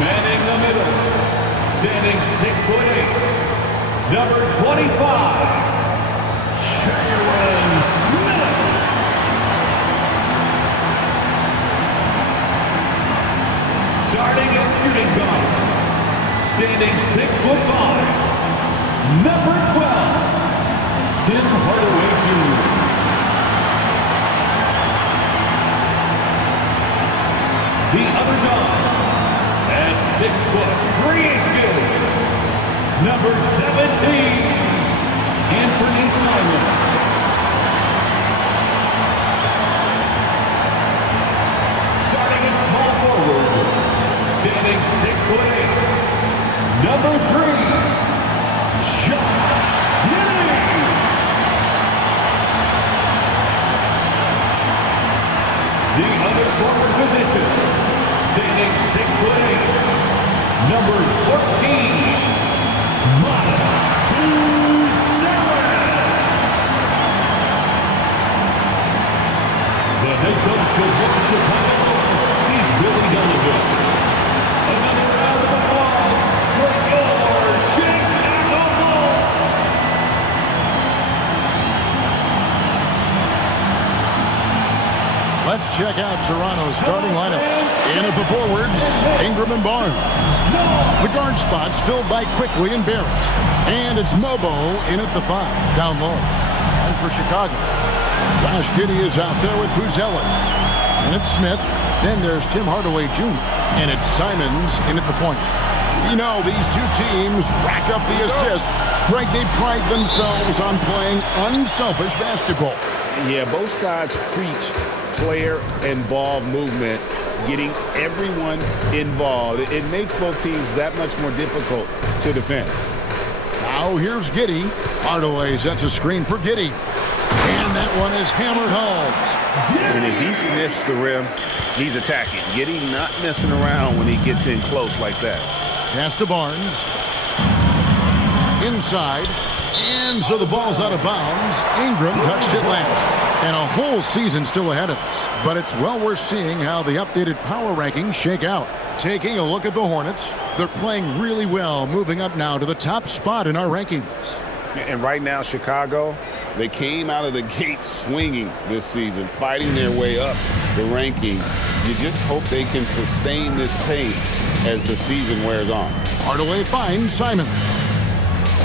Manning the middle, standing 6'8", number 25, Jalen Smith. Starting at shooting guard, standing 6'5", number 12, Tim Hardaway Jr. The other guard, at 6'3", number 17, Anthony Simon. Starting at small forward, standing 6'8", number 3, Josh Giddey. The other forward position, standing 6'8", number 14, Miles Buzelis. The head coach of the Chicago Bulls, he's Billy Donovan. Another round of applause for your Chicago Bulls. Let's check out Toronto's starting lineup. In at the forwards, Ingram and Barnes. The guard spots filled by Quickly and Barrett. And it's Mobo in at the 5, down low. And for Chicago, Josh Giddey is out there with Buzelis. And it's Smith. Then there's Tim Hardaway Jr. And it's Simons in at the point. You know, these two teams rack up the assists. Greg, they pride themselves on playing unselfish basketball. Yeah, both sides preach player and ball movement, getting everyone involved. It makes both teams that much more difficult to defend. Now here's Giddey. Hardaway sets a screen for Giddey. And that one is hammered home. And if he sniffs the rim, he's attacking. Giddey not messing around when he gets in close like that. Pass to Barnes. Inside. And so the ball's out of bounds. Ingram touched it last. And a whole season still ahead of us. But it's well worth seeing how the updated power rankings shake out. Taking a look at the Hornets, they're playing really well, moving up now to the top spot in our rankings. And right now, Chicago, they came out of the gate swinging this season, fighting their way up the rankings. You just hope they can sustain this pace as the season wears on. Hardaway finds Simon.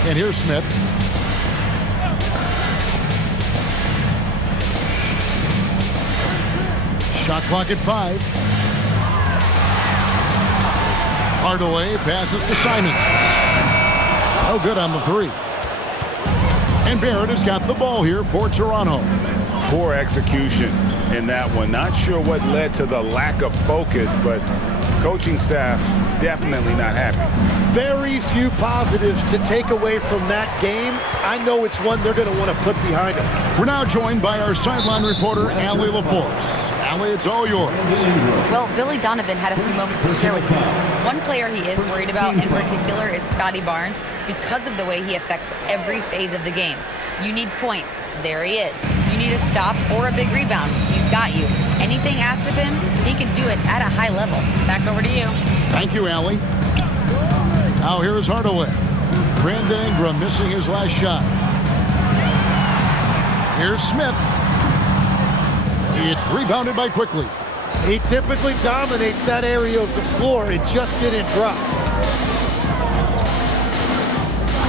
And here's Smith. Shot clock at 5. Hardaway passes to Simon. No good on the 3. And Barrett has got the ball here for Toronto. Poor execution in that one. Not sure what led to the lack of focus, but coaching staff definitely not happy. Very few positives to take away from that game. I know it's one they're going to want to put behind them. We're now joined by our sideline reporter, Allie LaForce. Allie, it's all yours. Well, Billy Donovan had a few moments to share with me. One player he is worried about in particular is Scotty Barnes because of the way he affects every phase of the game. You need points. There he is. You need a stop or a big rebound. He's got you. Anything asked of him, he can do it at a high level. Back over to you. Thank you, Allie. Now here's Hardaway. Brandon Ingram missing his last shot. Here's Smith. It's rebounded by Quickly. He typically dominates that area of the floor. It just didn't drop.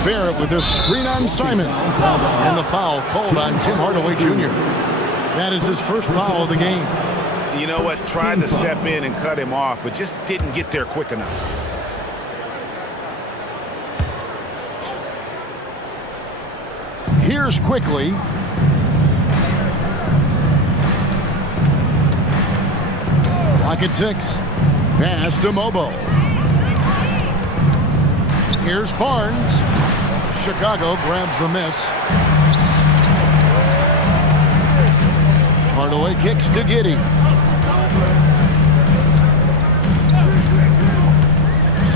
Barrett with a screen on Simon. And the foul called on Tim Hardaway Jr. That is his first foul of the game. You know what? Tried to step in and cut him off, but just didn't get there quick enough. Here's Quickly. Clock at 6. Pass to Mobo. Here's Barnes. Chicago grabs the miss. Hardaway kicks to Giddey.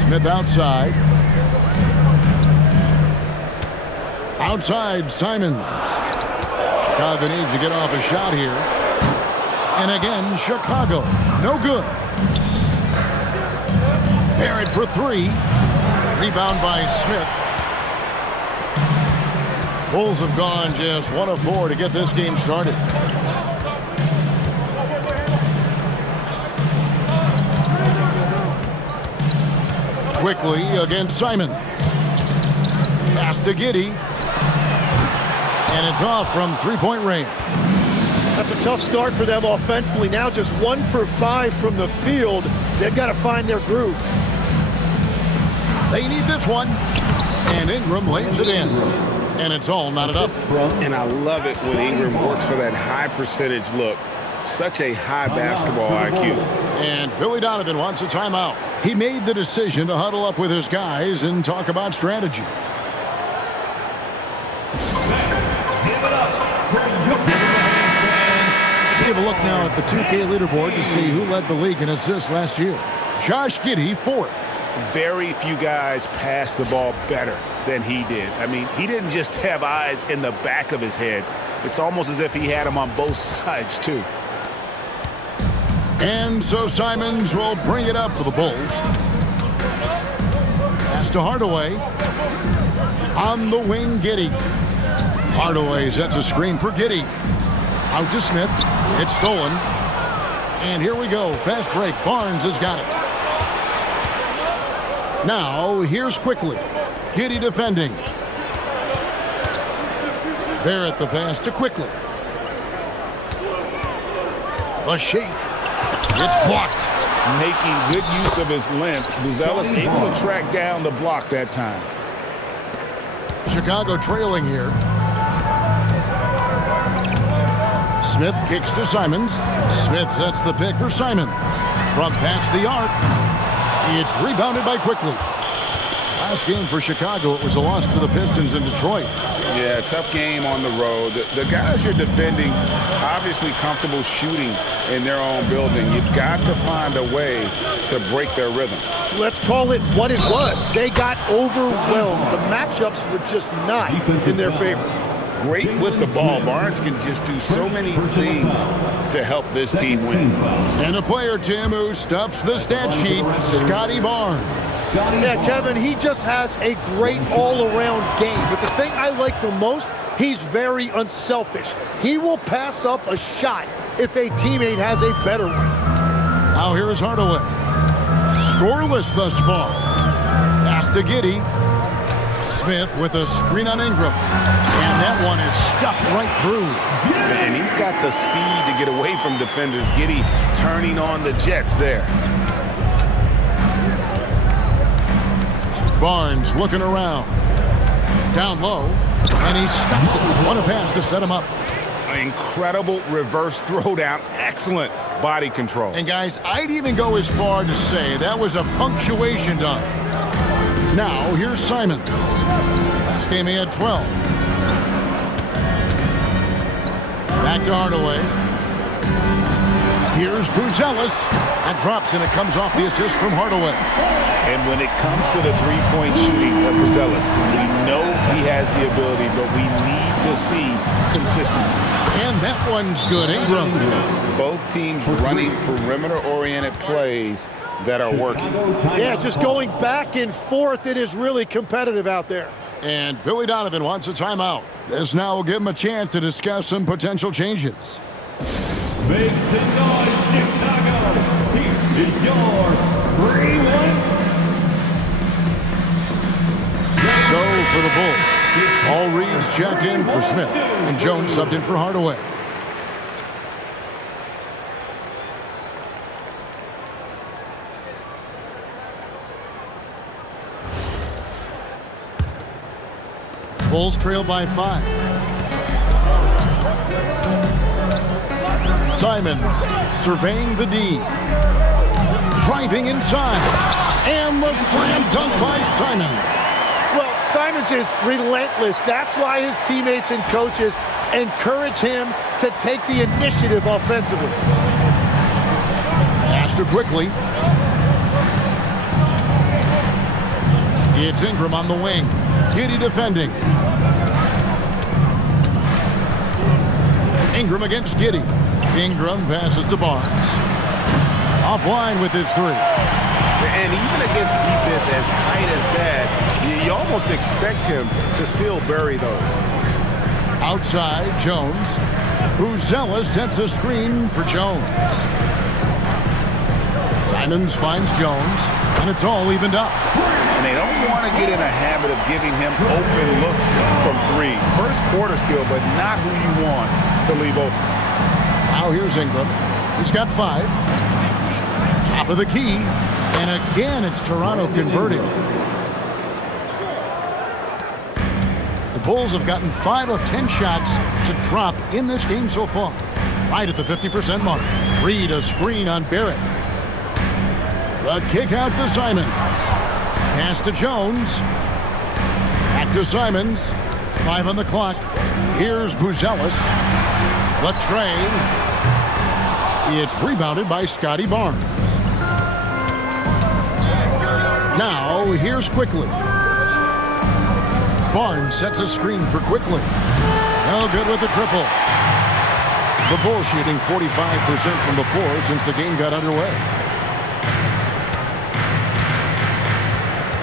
Smith outside. Outside, Simons. Chicago needs to get off a shot here. And again, Chicago. No good. Barrett for three. Rebound by Smith. Bulls have gone just 1 of 4 to get this game started. Quickly against Simon. Pass to Giddey. And it's off from three-point range. That's a tough start for them offensively. Now just 1 for 5 from the field. They've got to find their groove. They need this one. And Ingram lays it in. And it's all knotted up. And I love it when Ingram works for that high percentage look. Such a high basketball IQ. And Billy Donovan wants a timeout. He made the decision to huddle up with his guys and talk about strategy. Let's give a look now at the 2K leaderboard to see who led the league in assists last year. Josh Giddey, 4th. Very few guys pass the ball better than he did. I mean, he didn't just have eyes in the back of his head. It's almost as if he had them on both sides, too. And so Simons will bring it up for the Bulls. Pass to Hardaway. On the wing, Giddey. Hardaway sets a screen for Giddey. Out to Smith. It's stolen. And here we go. Fast break. Barnes has got it. Now, here's quickly. Giddey defending. Barrett the pass to Quickly. A shake. It's blocked. Making good use of his length. Buzelis able to track down the block that time. Chicago trailing here. Smith kicks to Simons. Smith sets the pick for Simon. From past the arc. It's rebounded by Quickly. Last game for Chicago, it was a loss to the Pistons in Detroit. Yeah, tough game on the road. The guys you're defending, obviously comfortable shooting in their own building. You've got to find a way to break their rhythm. Let's call it what it was. They got overwhelmed. The matchups were just not in their favor. Great with the ball. Barnes can just do so many things to help this team win. And a player, Tim, who stuffs the stat sheet, Scotty Barnes. Yeah, Kevin, he just has a great all-around game. But the thing I like the most, he's very unselfish. He will pass up a shot if a teammate has a better one. Now here is Hardaway. Scoreless thus far. Pass to Giddey. Smith with a screen on Ingram. And that one is stuffed right through. And he's got the speed to get away from defenders. Giddey turning on the Jets there. Barnes looking around. Down low. And he stuffs it. What a pass to set him up. An incredible reverse throwdown. Excellent body control. And guys, I'd even go as far to say that was a punctuation dunk. Now, here's Simon. Last game he had 12. Back to Hardaway. Here's Buzelis. That drops and it comes off the assist from Hardaway. And when it comes to the three-point shooting of Buzelis, we know he has the ability, but we need to see consistency. And that one's good. Ingram. Both teams running perimeter-oriented plays that are working. Yeah, just going back and forth. It is really competitive out there. And Billy Donovan wants a timeout. This now will give him a chance to discuss some potential changes. Make some noise, Chicago. Here is your 3-1. So for the Bulls, all reads checked in for Smith, and Jones subbed in for Hardaway. Bulls trail by 5. Simons surveying the D. Driving inside. And the slam dunk by Simons. Well, Simons is relentless. That's why his teammates and coaches encourage him to take the initiative offensively. Pass to Quickly. It's Ingram on the wing. Giddey defending. Ingram against Giddey. Ingram passes to Barnes. Offline with his three. And even against defense as tight as that, you almost expect him to still bury those. Outside, Jones. Buzelis sets a screen for Jones. Simons finds Jones, and it's all evened up. And they don't want to get in a habit of giving him open looks from three. First quarter still, but not who you want to leave open. Now here's Ingram. He's got 5. Top of the key. And again, it's Toronto converting. The Bulls have gotten 5 of 10 shots to drop in this game so far. Right at the 50% mark. Reed a screen on Barrett. The kick out to Simons. Pass to Jones. Back to Simons. 5 on the clock. Here's Buzelis. The tray. It's rebounded by Scotty Barnes. Now, here's Quickly. Barnes sets a screen for Quickly. No good with the triple. The Bulls shooting 45% from the floor since the game got underway.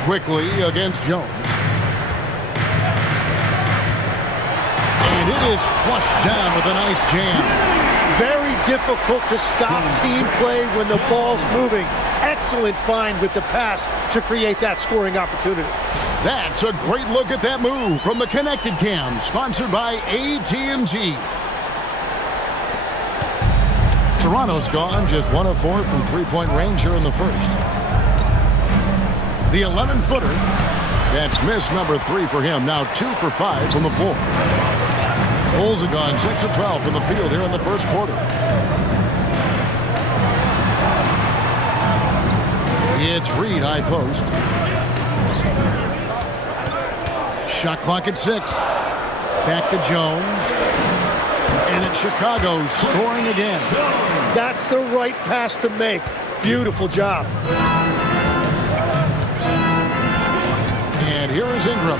Quickly against Jones. And it is flushed down with a nice jam. Very difficult to stop team play when the ball's moving. Excellent find with the pass to create that scoring opportunity. That's a great look at that move from the Connected Cam, sponsored by AT&T. Toronto's gone just 1 of 4 from three-point range here in the first. The 11-footer, that's miss number 3 for him. Now 2 for 5 from the floor. Bulls have gone 6 of 12 from the field here in the first quarter. It's Reed, high post. Shot clock at 6. Back to Jones. And it's Chicago scoring again. That's the right pass to make. Beautiful job. And here is Ingram.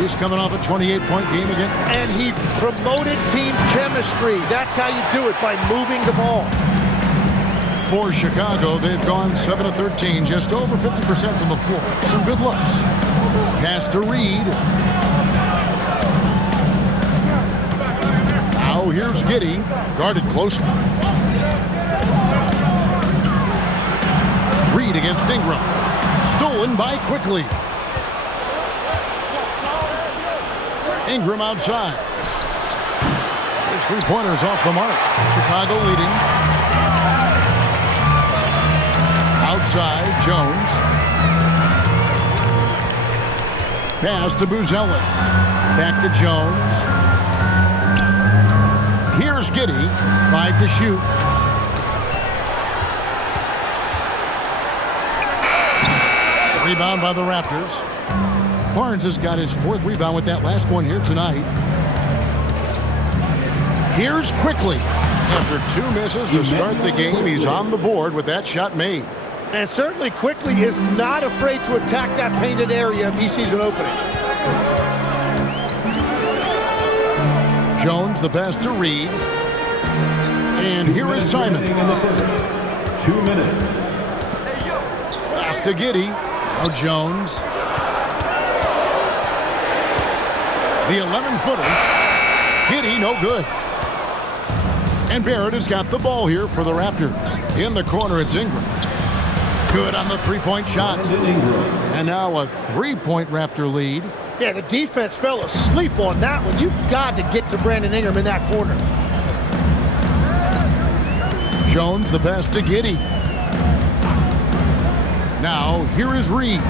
He's coming off a 28-point game again. And he promoted team chemistry. That's how you do it, by moving the ball. For Chicago, they've gone 7 of 13, just over 50% from the floor. Some good looks. Pass to Reed. Now here's Giddey, guarded closely. Reed against Ingram. Stolen by Quickly. Ingram outside. His three-pointer's off the mark. Chicago leading. Outside, Jones. Pass to Buzelis. Back to Jones. Here's Giddey. 5 to shoot. Rebound by the Raptors. Barnes has got his 4th rebound with that last one here tonight. Here's Quickly. After 2 misses to start the game, he's on the board with that shot made. And certainly Quickly is not afraid to attack that painted area if he sees an opening. Jones, the pass to Reed. And here is Simon. 2 minutes. Pass to Giddey. Now Jones. The 11-footer. Giddey, no good. And Barrett has got the ball here for the Raptors. In the corner, it's Ingram. Good on the three-point shot. And now a 3-point Raptor lead. Yeah, the defense fell asleep on that one. You've got to get to Brandon Ingram in that corner. Jones, the pass to Giddey. Now, here is Reed.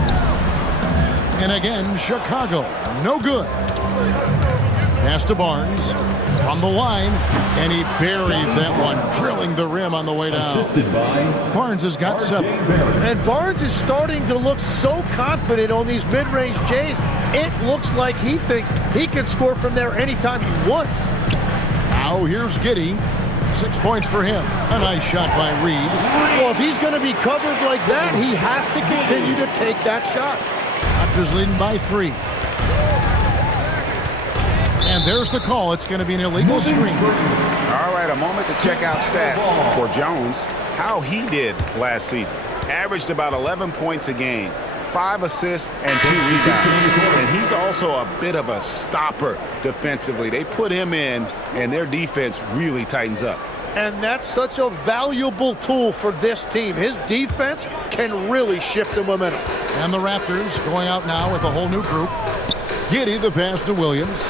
And again, Chicago. No good. Pass to Barnes. From the line, and he buries that one, drilling the rim on the way down. Barnes has got 7. And Barnes is starting to look so confident on these mid-range J's. It looks like he thinks he can score from there anytime he wants. Now here's Giddey. 6 points for him. A nice shot by Reed. Well, if he's going to be covered like that, he has to continue to take that shot. Raptors leading by 3. And there's the call. It's going to be an illegal screen. All right, a moment to check out stats for Jones, how he did last season. averaged about 11 points a game, 5 assists and 2 rebounds. And he's also a bit of a stopper defensively. They put him in, and their defense really tightens up. And that's such a valuable tool for this team. His defense can really shift the momentum. And the Raptors going out now with a whole new group. Giddey the pass to Williams.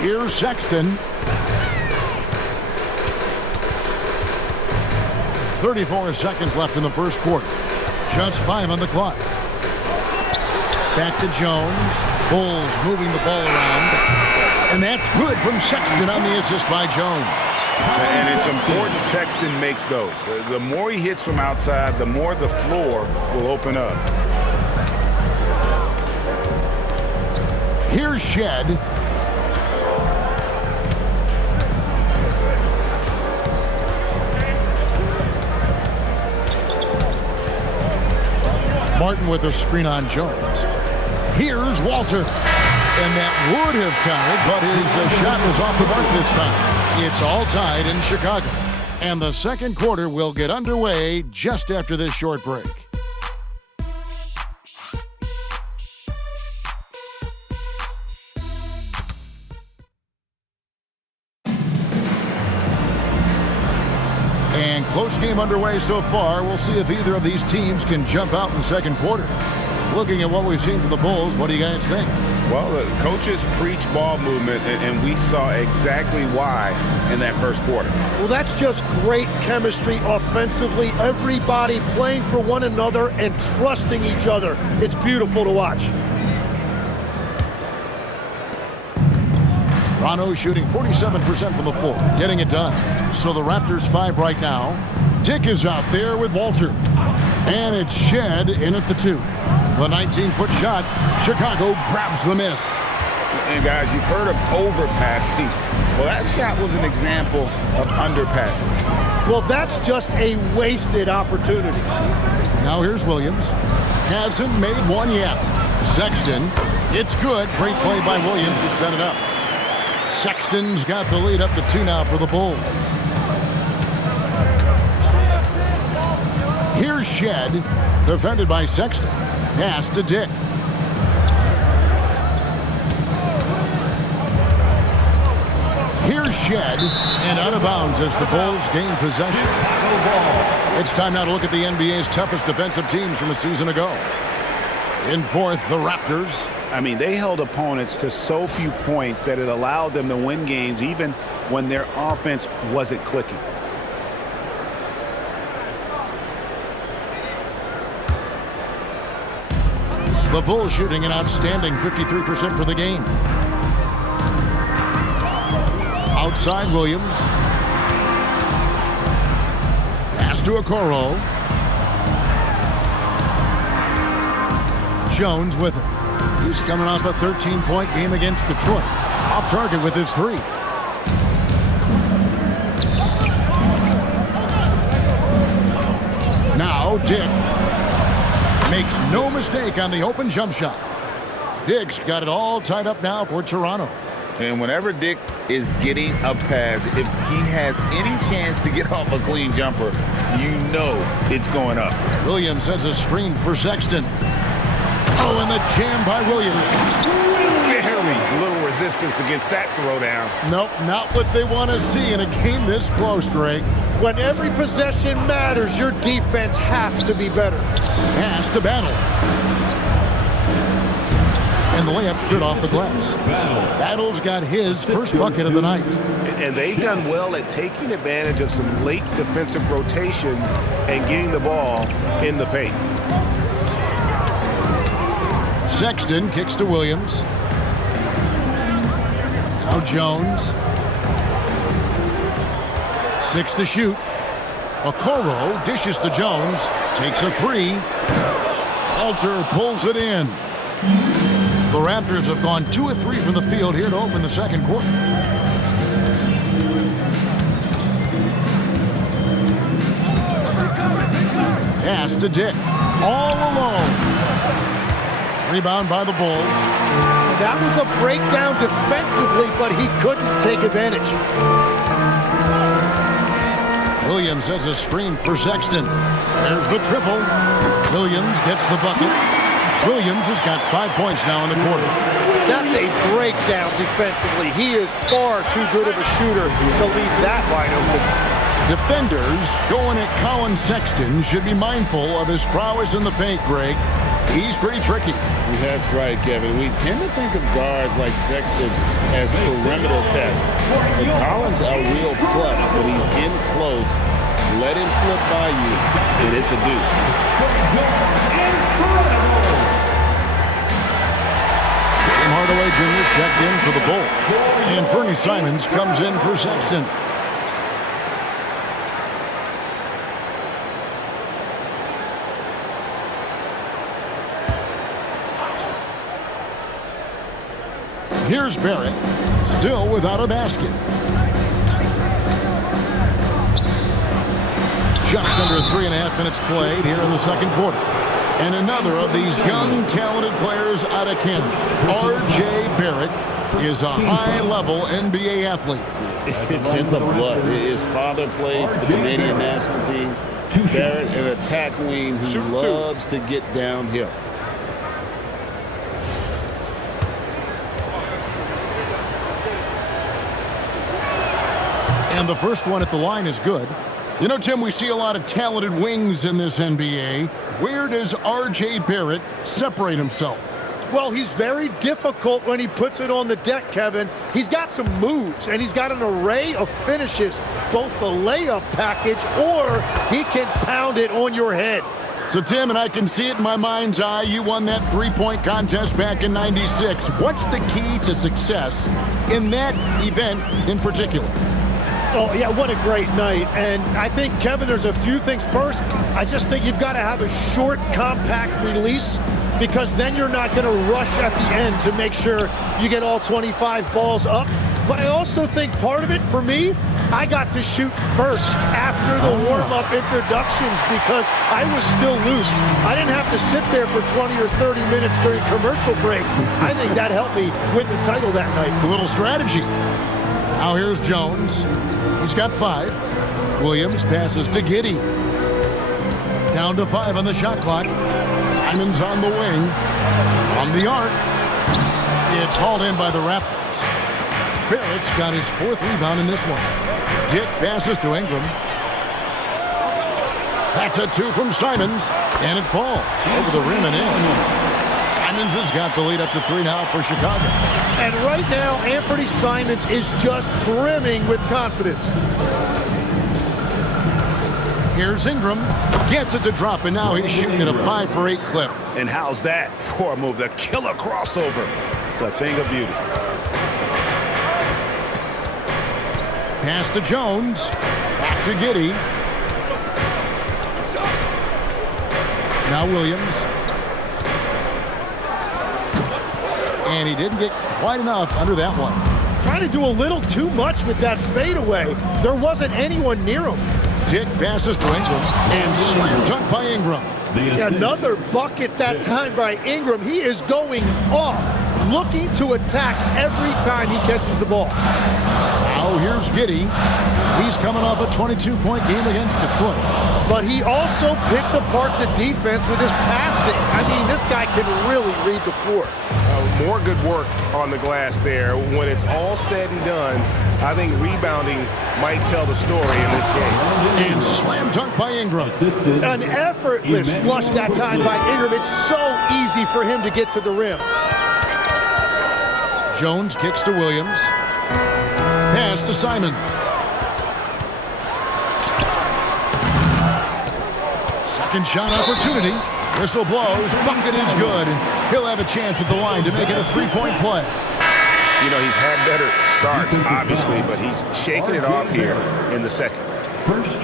Here's Sexton. 34 seconds left in the first quarter. Just 5 on the clock. Back to Jones. Bulls moving the ball around. And that's good from Sexton on the assist by Jones. And it's important Sexton makes those. The more he hits from outside, the more the floor will open up. Here's Shed. Martin with a screen on Jones. Here's Walter. And that would have counted, but his shot was off the mark this time. It's all tied in Chicago. And the second quarter will get underway just after this short break. And close game underway so far. We'll see if either of these teams can jump out in the second quarter. Looking at what we've seen from the Bulls, what do you guys think? Well, the coaches preach ball movement, and we saw exactly why in that first quarter. Well, that's just great chemistry offensively. Everybody playing for one another and trusting each other. It's beautiful to watch. Toronto shooting 47% from the floor, getting it done. So the Raptors 5 right now. Dick is out there with Walter. And it's Shed in at the 2. The 19-foot shot. Chicago grabs the miss. And guys, you've heard of overpassing. Well, that shot was an example of underpassing. Well, that's just a wasted opportunity. Now here's Williams. Hasn't made one yet. Sexton. It's good. Great play by Williams to set it up. Sexton's got the lead up to 2 now for the Bulls. Here's Shed. Defended by Sexton. Pass to Dick. Here's Shed, and out of bounds as the Bulls gain possession. It's time now to look at the NBA's toughest defensive teams from a season ago. In fourth, the Raptors. I mean, they held opponents to so few points that it allowed them to win games even when their offense wasn't clicking. The Bulls shooting an outstanding 53% for the game. Outside Williams. Pass to Okoro. Jones with it. He's coming off a 13-point game against Detroit. Off target with his 3. Now Dick makes no mistake on the open jump shot. Dick's got it all tied up now for Toronto. And whenever Dick is getting a pass, if he has any chance to get off a clean jumper, you know it's going up. Williams sets a screen for Sexton. Oh, and the jam by Williams. Very little resistance against that throwdown. Nope, not what they want to see in a game this close, Greg. When every possession matters, your defense has to be better. Pass to Battle. And the layup's good off the glass. Battle's got his first bucket of the night. And they've done well at taking advantage of some late defensive rotations and getting the ball in the paint. Sexton kicks to Williams. Now Jones. 6 to shoot. Okoro dishes to Jones. Takes a 3. Walter pulls it in. The Raptors have gone 2 of 3 from the field here to open the second quarter. Pass to Dick. All alone. Rebound by the Bulls. That was a breakdown defensively, but he couldn't take advantage. Williams has a screen for Sexton. There's the triple. Williams gets the bucket. Williams has got 5 points now in the quarter. That's a breakdown defensively. He is far too good of a shooter to leave that wide open. Defenders going at Colin Sexton should be mindful of his prowess in the paint, Greg. He's pretty tricky. That's right, Kevin. We tend to think of guards like Sexton as perimeter pests. But Collins a real plus when he's in close. Let him slip by you, and it's a deuce. Tim Hardaway Jr.'s checked in for the Bulls. And Fernie Simons comes in for Sexton. Here's Barrett, still without a basket. Just under 3.5 minutes played here in the second quarter. And another of these young, talented players out of Kansas, R.J. Barrett, is a high-level NBA athlete. It's in the blood. His father played for the Canadian national team. Barrett, an attack wing who loves to get downhill. And the first one at the line is good. You know, Tim, we see a lot of talented wings in this NBA. Where does R.J. Barrett separate himself? Well, he's very difficult when he puts it on the deck, Kevin. He's got some moves, and he's got an array of finishes, both the layup package or he can pound it on your head. So, Tim, and I can see it in my mind's eye, you won that three-point contest back in '96. What's the key to success in that event in particular? Oh, yeah, what a great night. And I think, Kevin, there's a few things. First, I just think you've got to have a short, compact release because then you're not going to rush at the end to make sure you get all 25 balls up. But I also think part of it, for me, I got to shoot first after the warm-up introductions because I was still loose. I didn't have to sit there for 20 or 30 minutes during commercial breaks. I think that helped me win the title that night. A little strategy. Now here's Jones. He's got 5. Williams passes to Giddey. Down to 5 on the shot clock. Simons on the wing. From the arc. It's hauled in by the Raptors. Barrett's got his 4th rebound in this one. Dick passes to Ingram. That's a 2 from Simons. And it falls over the rim and in. Simons has got the lead up to 3 now for Chicago. And right now, Anthony Simons is just brimming with confidence. Here's Ingram. Gets it to drop, and now he's shooting at a 5 for 8 clip. And how's that for a move? The killer crossover. It's a thing of beauty. Pass to Jones. Back to Giddey. Now Williams. And he didn't get quite enough under that one. Trying to do a little too much with that fadeaway. There wasn't anyone near him. Dick passes to Ingram. And slam dunk by Ingram. Another bucket that time by Ingram. He is going off, looking to attack every time he catches the ball. Now here's Giddey. He's coming off a 22-point game against Detroit. But he also picked apart the defense with his passing. I mean, this guy can really read the floor. More good work on the glass there. When it's all said and done, I think rebounding might tell the story in this game. And slam dunk by Ingram. An effortless flush that time by Ingram. It's so easy for him to get to the rim. Jones kicks to Williams. Pass to Simons. Second shot opportunity. Whistle blows. Bucket is good. And he'll have a chance at the line to make it a 3-point play. You know, he's had better starts, obviously, but he's shaking it off here in the second.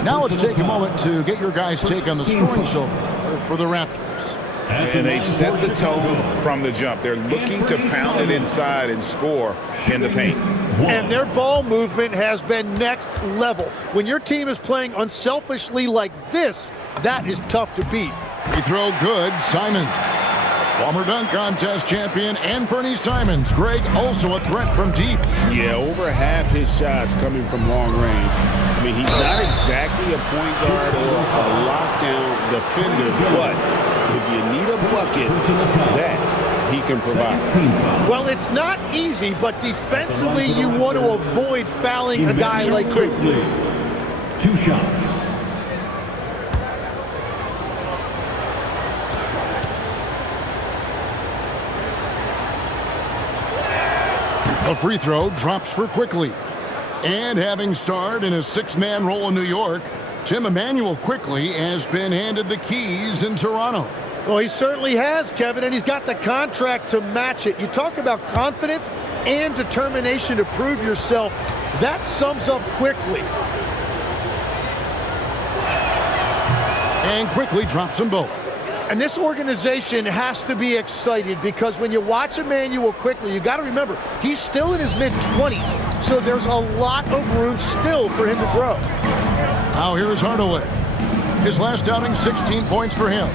Now let's take a moment to get your guys' take on the scoring so far for the Raptors. And they've set the tone from the jump. They're looking to pound it inside and score in the paint. And their ball movement has been next level. When your team is playing unselfishly like this, that is tough to beat. Free throw good. Simons. Former dunk contest champion Anthony Simons. Greg, also a threat from deep. Yeah, over half his shots coming from long range. I mean, he's not exactly a point guard or a lockdown defender, but if you need a bucket, that he can provide. Well, it's not easy, but defensively you want to avoid fouling a guy like Quickly. 2 shots. A free throw drops for Quickly. And having starred in a 6-man role in New York, Tim Emmanuel Quickly has been handed the keys in Toronto. Well, he certainly has, Kevin, and he's got the contract to match it. You talk about confidence and determination to prove yourself. That sums up Quickly. And Quickly drops them both. And this organization has to be excited because when you watch Emmanuel Quickly, you got to remember, he's still in his mid-20s, so there's a lot of room still for him to grow. Now here is Hardaway. His last outing, 16 points for him.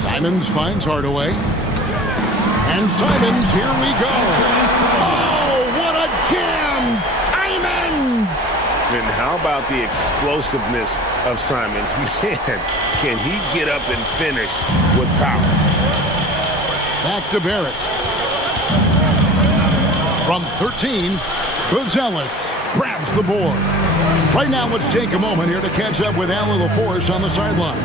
Simons finds Hardaway. And Simons, here we go. Oh, what a jam! Simons! And how about the explosiveness of Simons? Man, can he get up and finish with power? Back to Barrett. From 13, Buzelis grabs the board. Right now, let's take a moment here to catch up with Allie LaForce on the sidelines.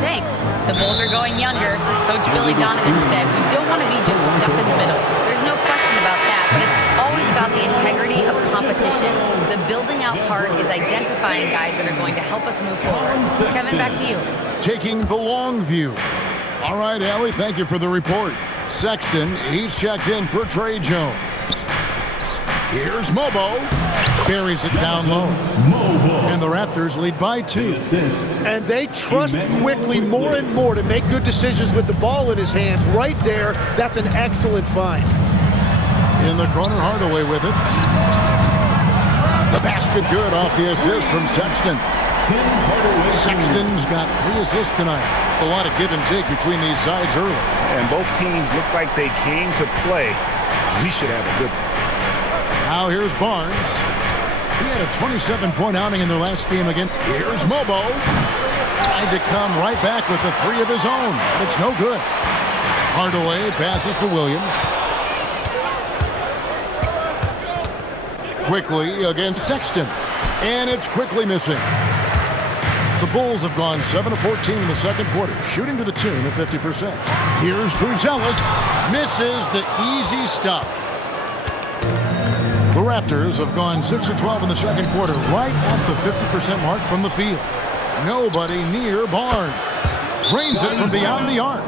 Thanks. The Bulls are going younger. Coach Billy Donovan said, we don't want to be just stuck in the middle. There's no question about that, but it's always about the integrity of competition. The building out part is identifying guys that are going to help us move forward. Kevin, back to you. Taking the long view. All right, Allie, thank you for the report. Sexton, he's checked in for Trey Jones. Here's Mobo. Buries it down low. And the Raptors lead by 2. And they trust Quickly more and more to make good decisions with the ball in his hands. Right there, that's an excellent find. In the corner, Hardaway with it. The basket good off the assist from Sexton. Sexton's got 3 assists tonight. A lot of give and take between these sides early. And both teams look like they came to play. We should have a good one. Now here's Barnes. He had a 27-point outing in their last game again. Here's Mobo. Tried to come right back with the 3 of his own, but it's no good. Hardaway passes to Williams. Quickly against Sexton. And it's Quickly missing. The Bulls have gone 7 of 14 in the second quarter, shooting to the tune of 50%. Here's Buzelis. Misses the easy stuff. The Raptors have gone 6 of 12 in the second quarter, right at the 50% mark from the field. Nobody near Barnes. Drains it from beyond the arc.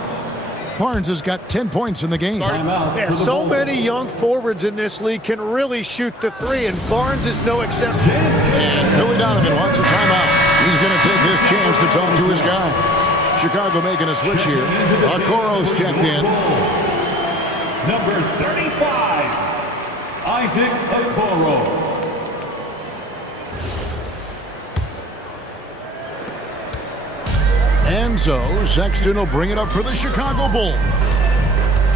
Barnes has got 10 points in the game. Yeah, so many young forwards in this league can really shoot the 3, and Barnes is no exception. And Billy Donovan wants a timeout. He's going to take this chance to talk to his guys. Chicago making a switch here. Okoro's checked in. Number 35, Isaac Okoro. And so, Sexton will bring it up for the Chicago Bulls.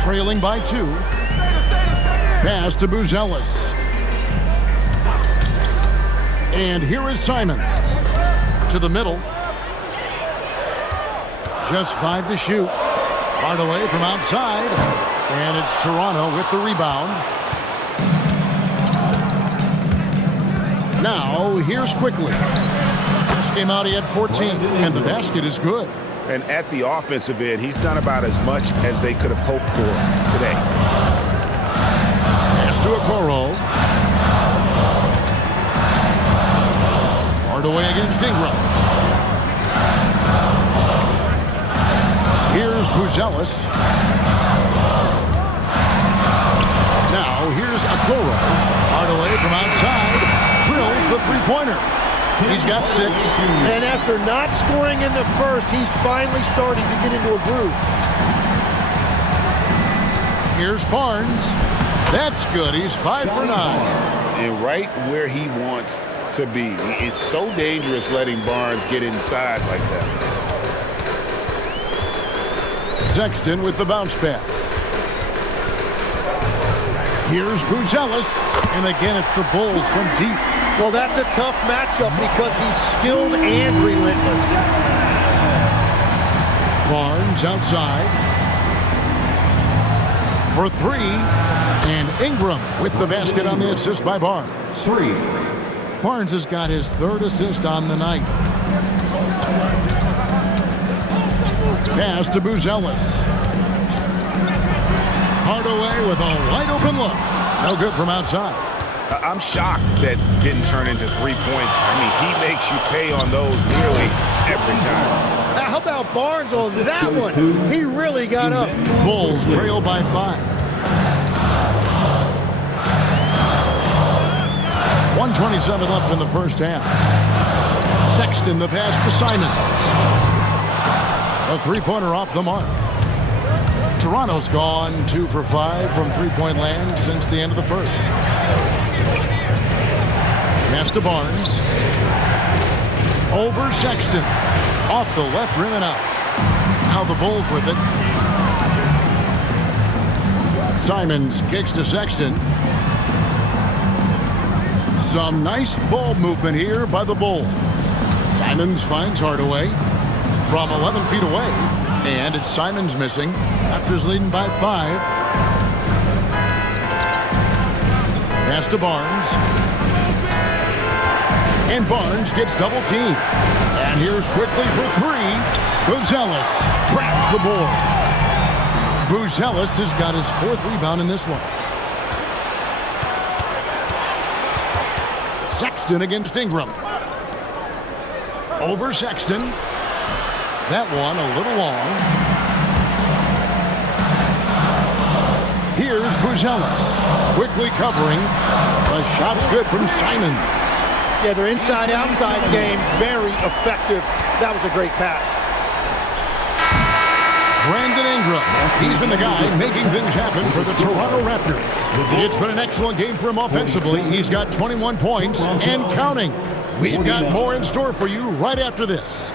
Trailing by 2. Pass to Buzelis. And here is Simons. To the middle. Just 5 to shoot. Hardaway from outside. And it's Toronto with the rebound. Now, here's Quickly. Last game out, he had 14, and the basket is good. And at the offensive end, he's done about as much as they could have hoped for today. Pass to Okoro. Hardaway against Ingram. Here's Buzelis. Now, here's Okoro. Hardaway from outside. Drills the three-pointer. He's got 6. And after not scoring in the first, he's finally starting to get into a groove. Here's Barnes. That's good. He's 5 for 9. And right where he wants to be. It's so dangerous letting Barnes get inside like that. Sexton with the bounce pass. Here's Buzelis, and again it's the Bulls from deep. Well, that's a tough matchup because he's skilled and relentless. Barnes outside for three, and Ingram with the basket on the assist by Barnes. Barnes has got his third assist on the night. Pass to Buzelis. Hardaway with a wide open look. No good from outside. I'm shocked that didn't turn into 3 points. I mean, he makes you pay on those nearly every time. Now, how about Barnes on that one? He really got up. Bulls trail by 5. 1:27 left in the first half. Sexton the pass to Simons. A three-pointer off the mark. Toronto's gone 2 for 5 from three-point land since the end of the first. Pass to Barnes. Over Sexton. Off the left rim and out. Now the Bulls with it. Simons kicks to Sexton. Some nice ball movement here by the Bulls. Simons finds Hardaway from 11 feet away. And it's Simons missing. Raptors leading by 5. Pass to Barnes. And Barnes gets double teamed. And here's quickly for 3. Buzelis grabs the board. Buzelis has got his 4th rebound in this one. Sexton against Ingram. Over Sexton. That one a little long. Here's Buzelis. Quickly covering. The shot's good from Simons. Yeah, their inside-outside game, very effective. That was a great pass. Brandon Ingram. He's been the guy making things happen for the Toronto Raptors. It's been an excellent game for him offensively. He's got 21 points and counting. We've got more in store for you right after this.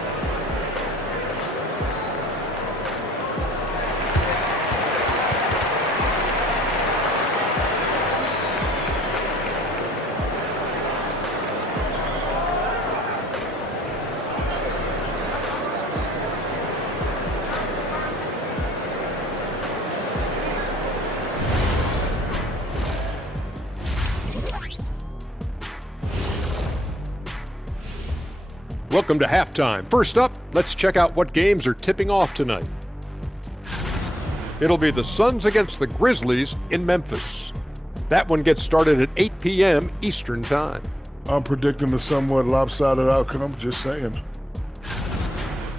Welcome to halftime. First up, let's check out what games are tipping off tonight. It'll be the Suns against the Grizzlies in Memphis. That one gets started at 8 p.m. Eastern Time. I'm predicting a somewhat lopsided outcome, just saying.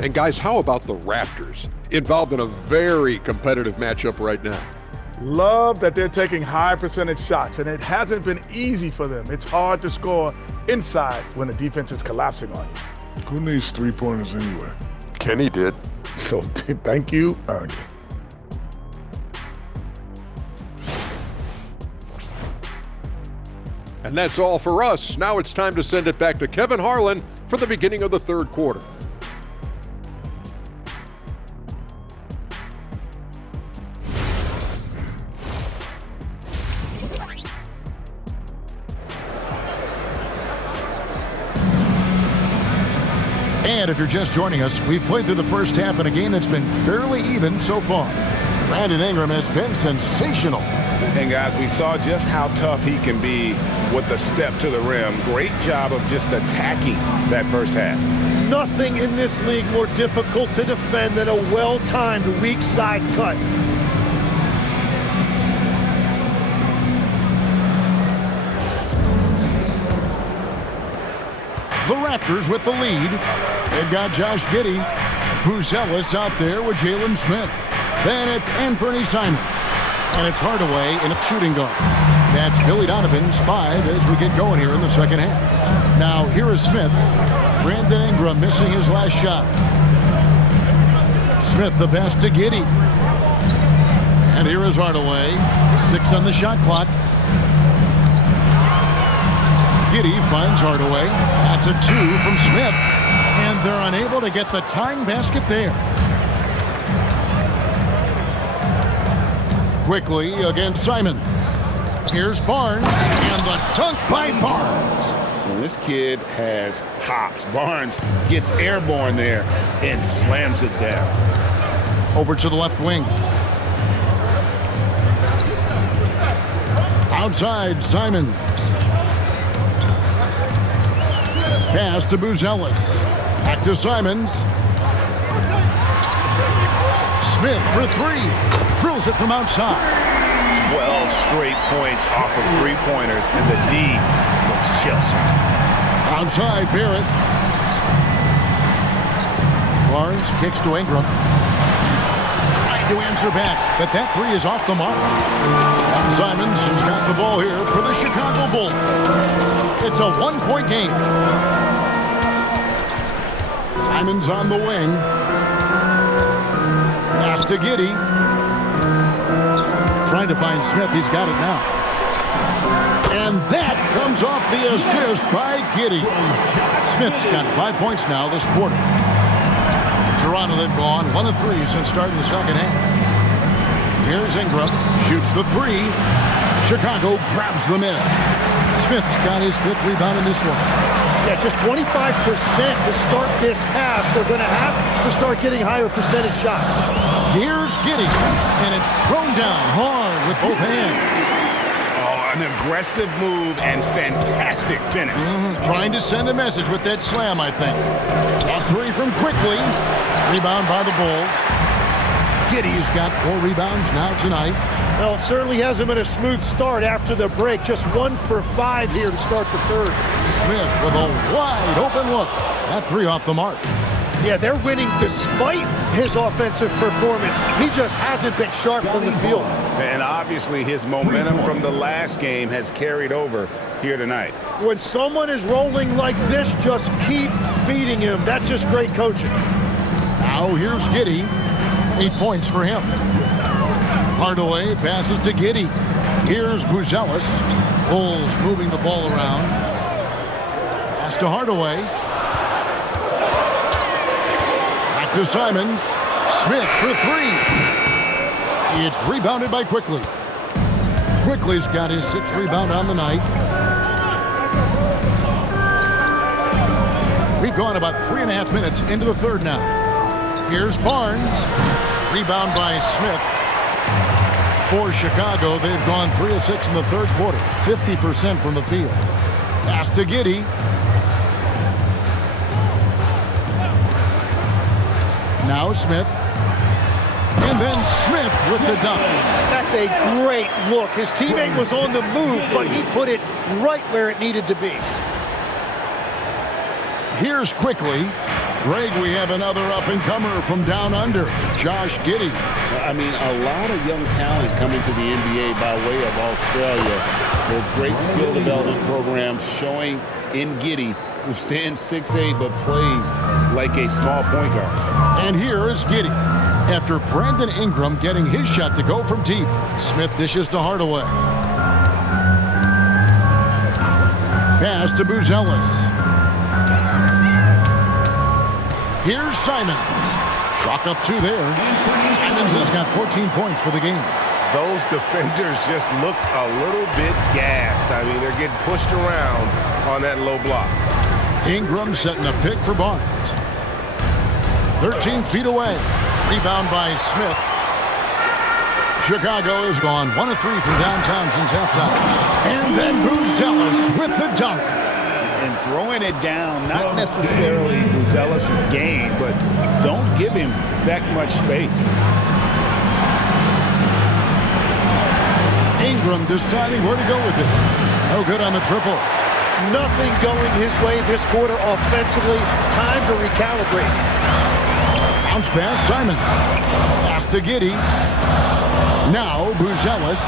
And guys, how about the Raptors? Involved in a very competitive matchup right now. Love that they're taking high percentage shots, and it hasn't been easy for them. It's hard to score inside when the defense is collapsing on you. Who needs three-pointers anyway? Kenny did. So thank you, Ernie. And that's all for us. Now it's time to send it back to Kevin Harlan for the beginning of the third quarter. And if you're just joining us, we've played through the first half in a game that's been fairly even so far. Brandon Ingram has been sensational. And guys, we saw just how tough he can be with the step to the rim. Great job of just attacking that first half. Nothing in this league more difficult to defend than a well-timed weak side cut. The Raptors with the lead. They've got Josh Giddey. Buzelis out there with Jalen Smith. Then it's Anthony Simons. And it's Hardaway in a shooting guard. That's Billy Donovan's 5 as we get going here in the second half. Now here is Smith. Brandon Ingram missing his last shot. Smith the pass to Giddey. And here is Hardaway. 6 on the shot clock. Giddey finds Hardaway. That's a 2 from Smith. And they're unable to get the tying basket there. Quickly against Simon. Here's Barnes, and the dunk by Barnes. Well, this kid has hops. Barnes gets airborne there and slams it down. Over to the left wing. Outside, Simon. Pass to Buzelis. Back to Simons. Smith for three. Drills it from outside. 12 straight points off of three-pointers, and the D looks Chelsea. Outside, Barrett. Barnes kicks to Ingram. Trying to answer back, but that three is off the mark. And Simons has got the ball here for the Chicago Bulls. It's a one-point game. Simons on the wing. Pass to Giddey. Trying to find Smith. He's got it now. And that comes off the assist by Giddey. Smith's got 5 points now this quarter. Toronto, they've gone 1 of 3 since starting the second half. Here's Ingram. Shoots the three. Chicago grabs the miss. Smith's got his 5th rebound in this one. Yeah, just 25% to start this half. They're going to have to start getting higher percentage shots. Here's Giddey, and it's thrown down hard with both hands. Oh, an aggressive move and fantastic finish. Trying to send a message with that slam, I think. A three from Quickly. Rebound by the Bulls. Giddey's got 4 rebounds now tonight. Well, it certainly hasn't been a smooth start after the break. Just 1 for 5 here to start the third. Smith with a wide open look. That three off the mark. Yeah, they're winning despite his offensive performance. He just hasn't been sharp from the field. And obviously his momentum from the last game has carried over here tonight. When someone is rolling like this, just keep feeding him. That's just great coaching. Now here's Giddey. 8 points for him. Hardaway passes to Giddey. Here's Buzelis. Bulls moving the ball around. Pass to Hardaway. Back to Simons. Smith for three. It's rebounded by Quickly. Quickly's got his 6th rebound on the night. We've gone about 3.5 minutes into the third now. Here's Barnes. Rebound by Smith. For Chicago, they've gone 3 of 6 in the third quarter. 50% from the field. Pass to Giddey. Now Smith. And then Smith with the dunk. That's a great look. His teammate was on the move, but he put it right where it needed to be. Here's Quickly. Greg, we have another up-and-comer from down under, Josh Giddey. I mean, a lot of young talent coming to the NBA by way of Australia. With great skill development programs showing in Giddey, who stands 6'8", but plays like a small point guard. And here is Giddey. After Brandon Ingram getting his shot to go from deep, Smith dishes to Hardaway. Pass to Buzelis. Here's Simons. Chalk up 2 there. Simons has got 14 points for the game. Those defenders just look a little bit gassed. I mean, they're getting pushed around on that low block. Ingram setting a pick for Barnes. 13 feet away. Rebound by Smith. Chicago has gone 1 of 3 from downtown since halftime. And then Buzelis with the dunk. And throwing it down, not necessarily Buzelis' game, but don't give him that much space. Ingram deciding where to go with it. No good on the triple. Nothing going his way this quarter offensively. Time to recalibrate. Bounce pass, Simon. Pass to Giddey. Now Buzelis.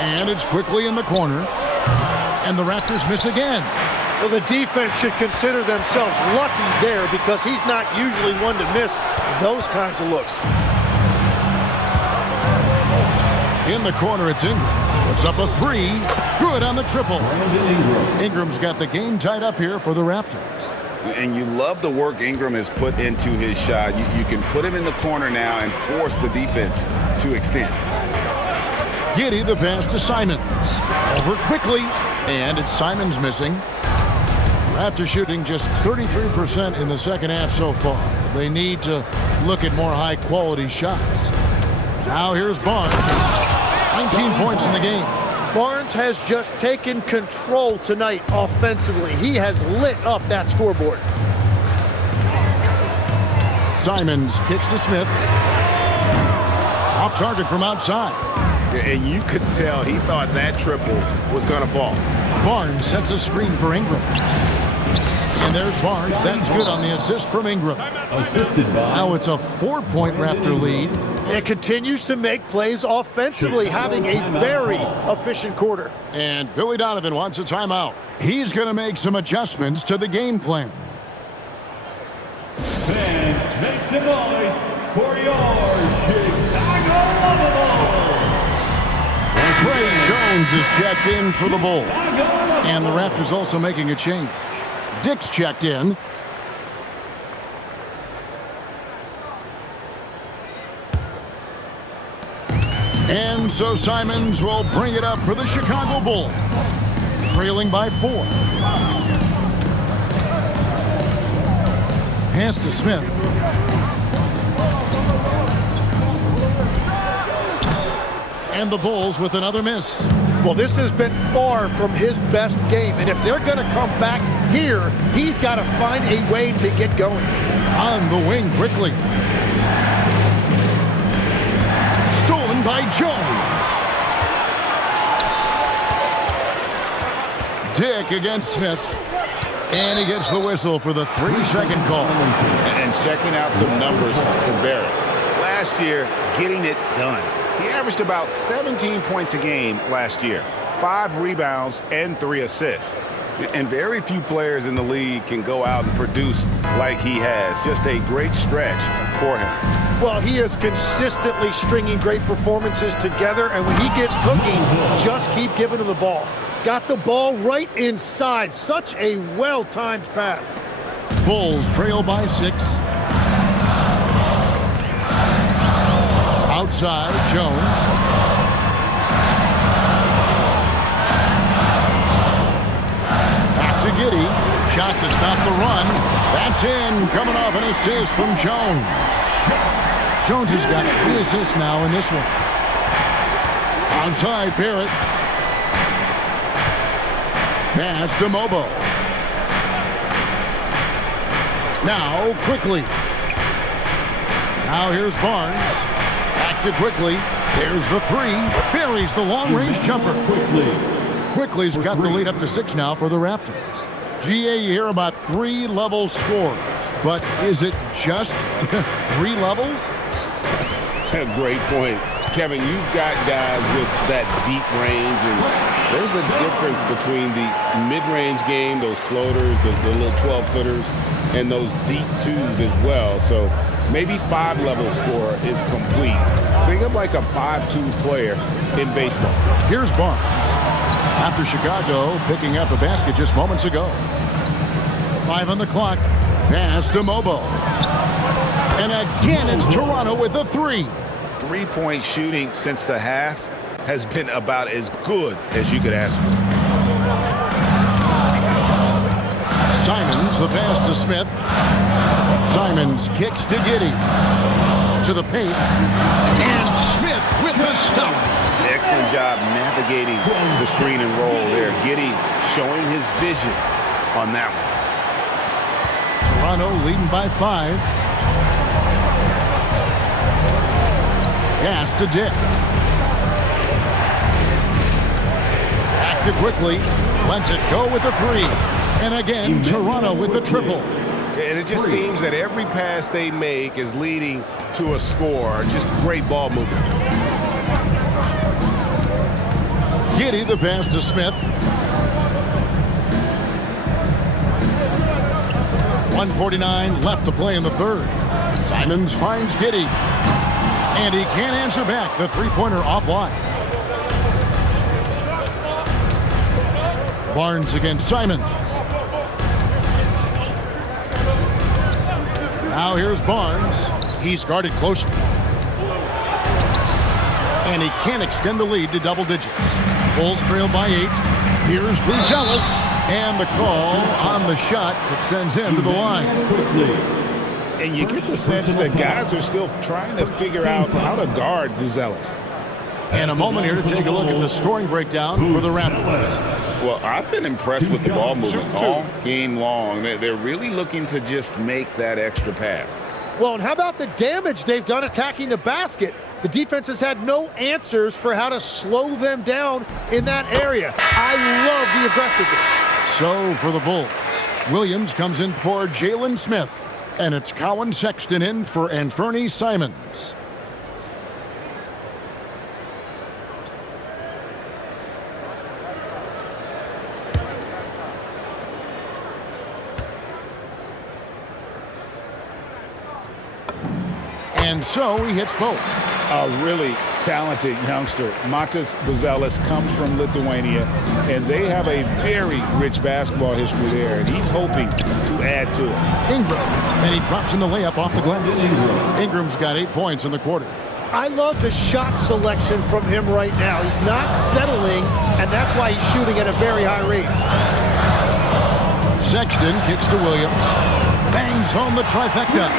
And it's Quickly in the corner. And the Raptors miss again. Well, the defense should consider themselves lucky there because he's not usually one to miss those kinds of looks. In the corner, it's Ingram. Puts up a 3. Good on the triple. Ingram's got the game tied up here for the Raptors. And you love the work Ingram has put into his shot. You can put him in the corner now and force the defense to extend. Giddey the pass to Simons. Over quickly, and it's Simons missing. Raptors shooting just 33% in the second half so far. They need to look at more high-quality shots. Now here's Barnes. 19 points in the game. Barnes has just taken control tonight offensively. He has lit up that scoreboard. Simons kicks to Smith. Off target from outside. And you could tell he thought that triple was going to fall. Barnes sets a screen for Ingram. And there's Barnes. That's good on the assist from Ingram. Now it's a 4-point Raptor lead. It continues to make plays offensively, having a very efficient quarter. And Billy Donovan wants a timeout. He's going to make some adjustments to the game plan. Fans, make some noise for your Chicago Bulls. Trey Jones is checked in for the Bulls. And the Raptors also making a change. Dick's checked in. And so Simons will bring it up for the Chicago Bulls. Trailing by 4. Pass to Smith. And the Bulls with another miss. Well, this has been far from his best game, and if they're going to come back here, he's got to find a way to get going. On the wing quickly. Stolen by Jones. Dick against Smith. And he gets the whistle for the 3-second call. And checking out some numbers for Barrett. Last year, getting it done. He averaged about 17 points a game last year, 5 rebounds and 3 assists. And very few players in the league can go out and produce like he has. Just a great stretch for him. Well, he is consistently stringing great performances together, and when he gets cooking, just keep giving him the ball. Got the ball right inside. Such a well-timed pass. Bulls trail by 6. Outside, Jones. Back to Giddey. Shot to stop the run. That's in. Coming off an assist from Jones. Jones has got 3 assists now in this one. Outside, Barrett. Pass to Mobo. Now, quickly. Now here's Barnes. Back to Quickly. There's the 3. Buries the long-range jumper. Quickly's got the lead up to 6 now for the Raptors. GA, you hear about 3-level scores. But is it just 3 levels? Great point. Kevin, you've got guys with that deep range, and there's a difference between the mid-range game, those floaters, the little 12-footers, and those deep 2s as well. So maybe 5-level score is complete. Think of like a 5-2 player in baseball. Here's Barnes. After Chicago picking up a basket just moments ago. 5 on the clock. Pass to Mobo. And again, it's Toronto with a 3. 3-point shooting since the half has been about as good as you could ask for. Simons, the pass to Smith. Simons kicks to Giddey. To the paint. And Smith with the stuff. Excellent job navigating the screen and roll there. Giddey showing his vision on that one. Toronto leading by 5. Pass to Dick. Back to Quickly. Lets it go with the 3. And again, Toronto with the triple. And it just seems that every pass they make is leading to a score. Just great ball movement. Giddey the pass to Smith. 1:49 left to play in the third. Simons finds Giddey. And he can't answer back. The 3-pointer offline. Barnes against Simons. Now here's Barnes. He's guarded closely. And he can't extend the lead to double digits. Bulls trail by 8. Here's Buzelis. And the call on the shot that sends him to the line. And you get the sense that guys are still trying to figure out how to guard Buzelis. And a moment here to take a look at the scoring breakdown for the Raptors. Well, I've been impressed with the ball movement all game long. They're really looking to just make that extra pass. Well, and how about the damage they've done attacking the basket? The defense has had no answers for how to slow them down in that area. I love the aggressiveness. So for the Bulls, Williams comes in for Jalen Smith. And it's Colin Sexton in for Anfernee Simons. And so he hits both. A really talented youngster. Matas Buzelis comes from Lithuania, and they have a very rich basketball history there, and he's hoping to add to it. Ingram, and he drops in the layup off the glass. Ingram's got 8 points in the quarter. I love the shot selection from him right now. He's not settling, and that's why he's shooting at a very high rate. Sexton kicks to Williams. Bangs home the trifecta.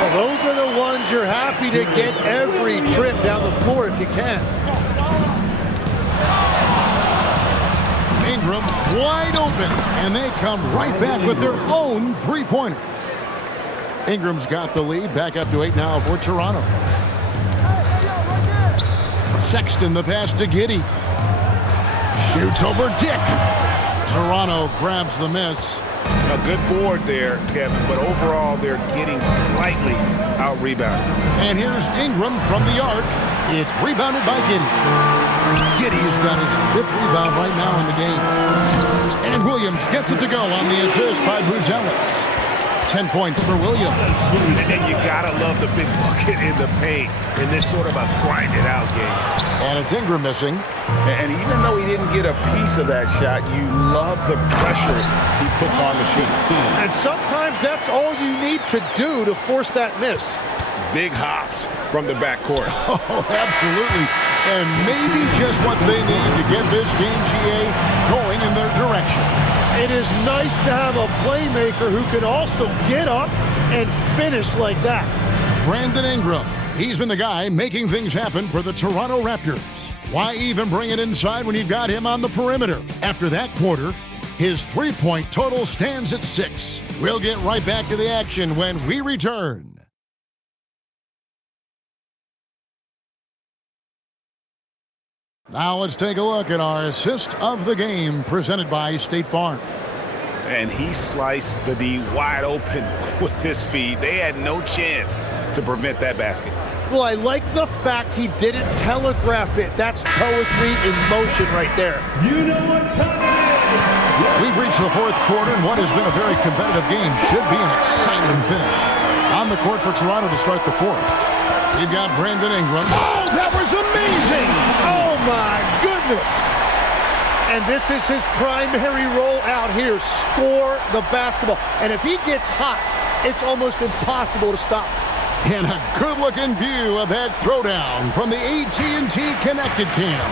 Well, those are the ones you're happy to get every trip down the floor if you can. Ingram wide open, and they come right back with their own three-pointer. Ingram's got the lead, back up to 8 now for Toronto. Sexton the pass to Giddey. Shoots over Dick. Toronto grabs the miss. A good board there, Kevin, but overall they're getting slightly out-rebounded. And here's Ingram from the arc. It's rebounded by Giddey. Giddey's got his 5th rebound right now in the game. And Williams gets it to go on the assist by Buzelis. 10 points for Williams. And you gotta love the big bucket in the paint in this sort of a grind-it-out game. And it's Ingram missing. And even though he didn't get a piece of that shot, you love the pressure he puts on the sheet. And sometimes that's all you need to do to force that miss. Big hops from the backcourt. Oh, absolutely. And maybe just what they need to get this game, GA, going in their direction. It is nice to have a playmaker who can also get up and finish like that. Brandon Ingram. He's been the guy making things happen for the Toronto Raptors. Why even bring it inside when you've got him on the perimeter? After that quarter, his three-point total stands at 6. We'll get right back to the action when we return. Now let's take a look at our assist of the game presented by State Farm. And he sliced the D wide open with his feet. They had no chance to prevent that basket. Well, I like the fact he didn't telegraph it. That's poetry in motion right there. You know what time it is. We've reached the 4th quarter, and what has been a very competitive game should be an exciting finish. On the court for Toronto to start the 4th. We've got Brandon Ingram. Oh, that was amazing! Oh, my goodness. And this is his primary role out here, score the basketball. And if he gets hot, it's almost impossible to stop. And a good-looking view of that throwdown from the AT&T Connected Cam.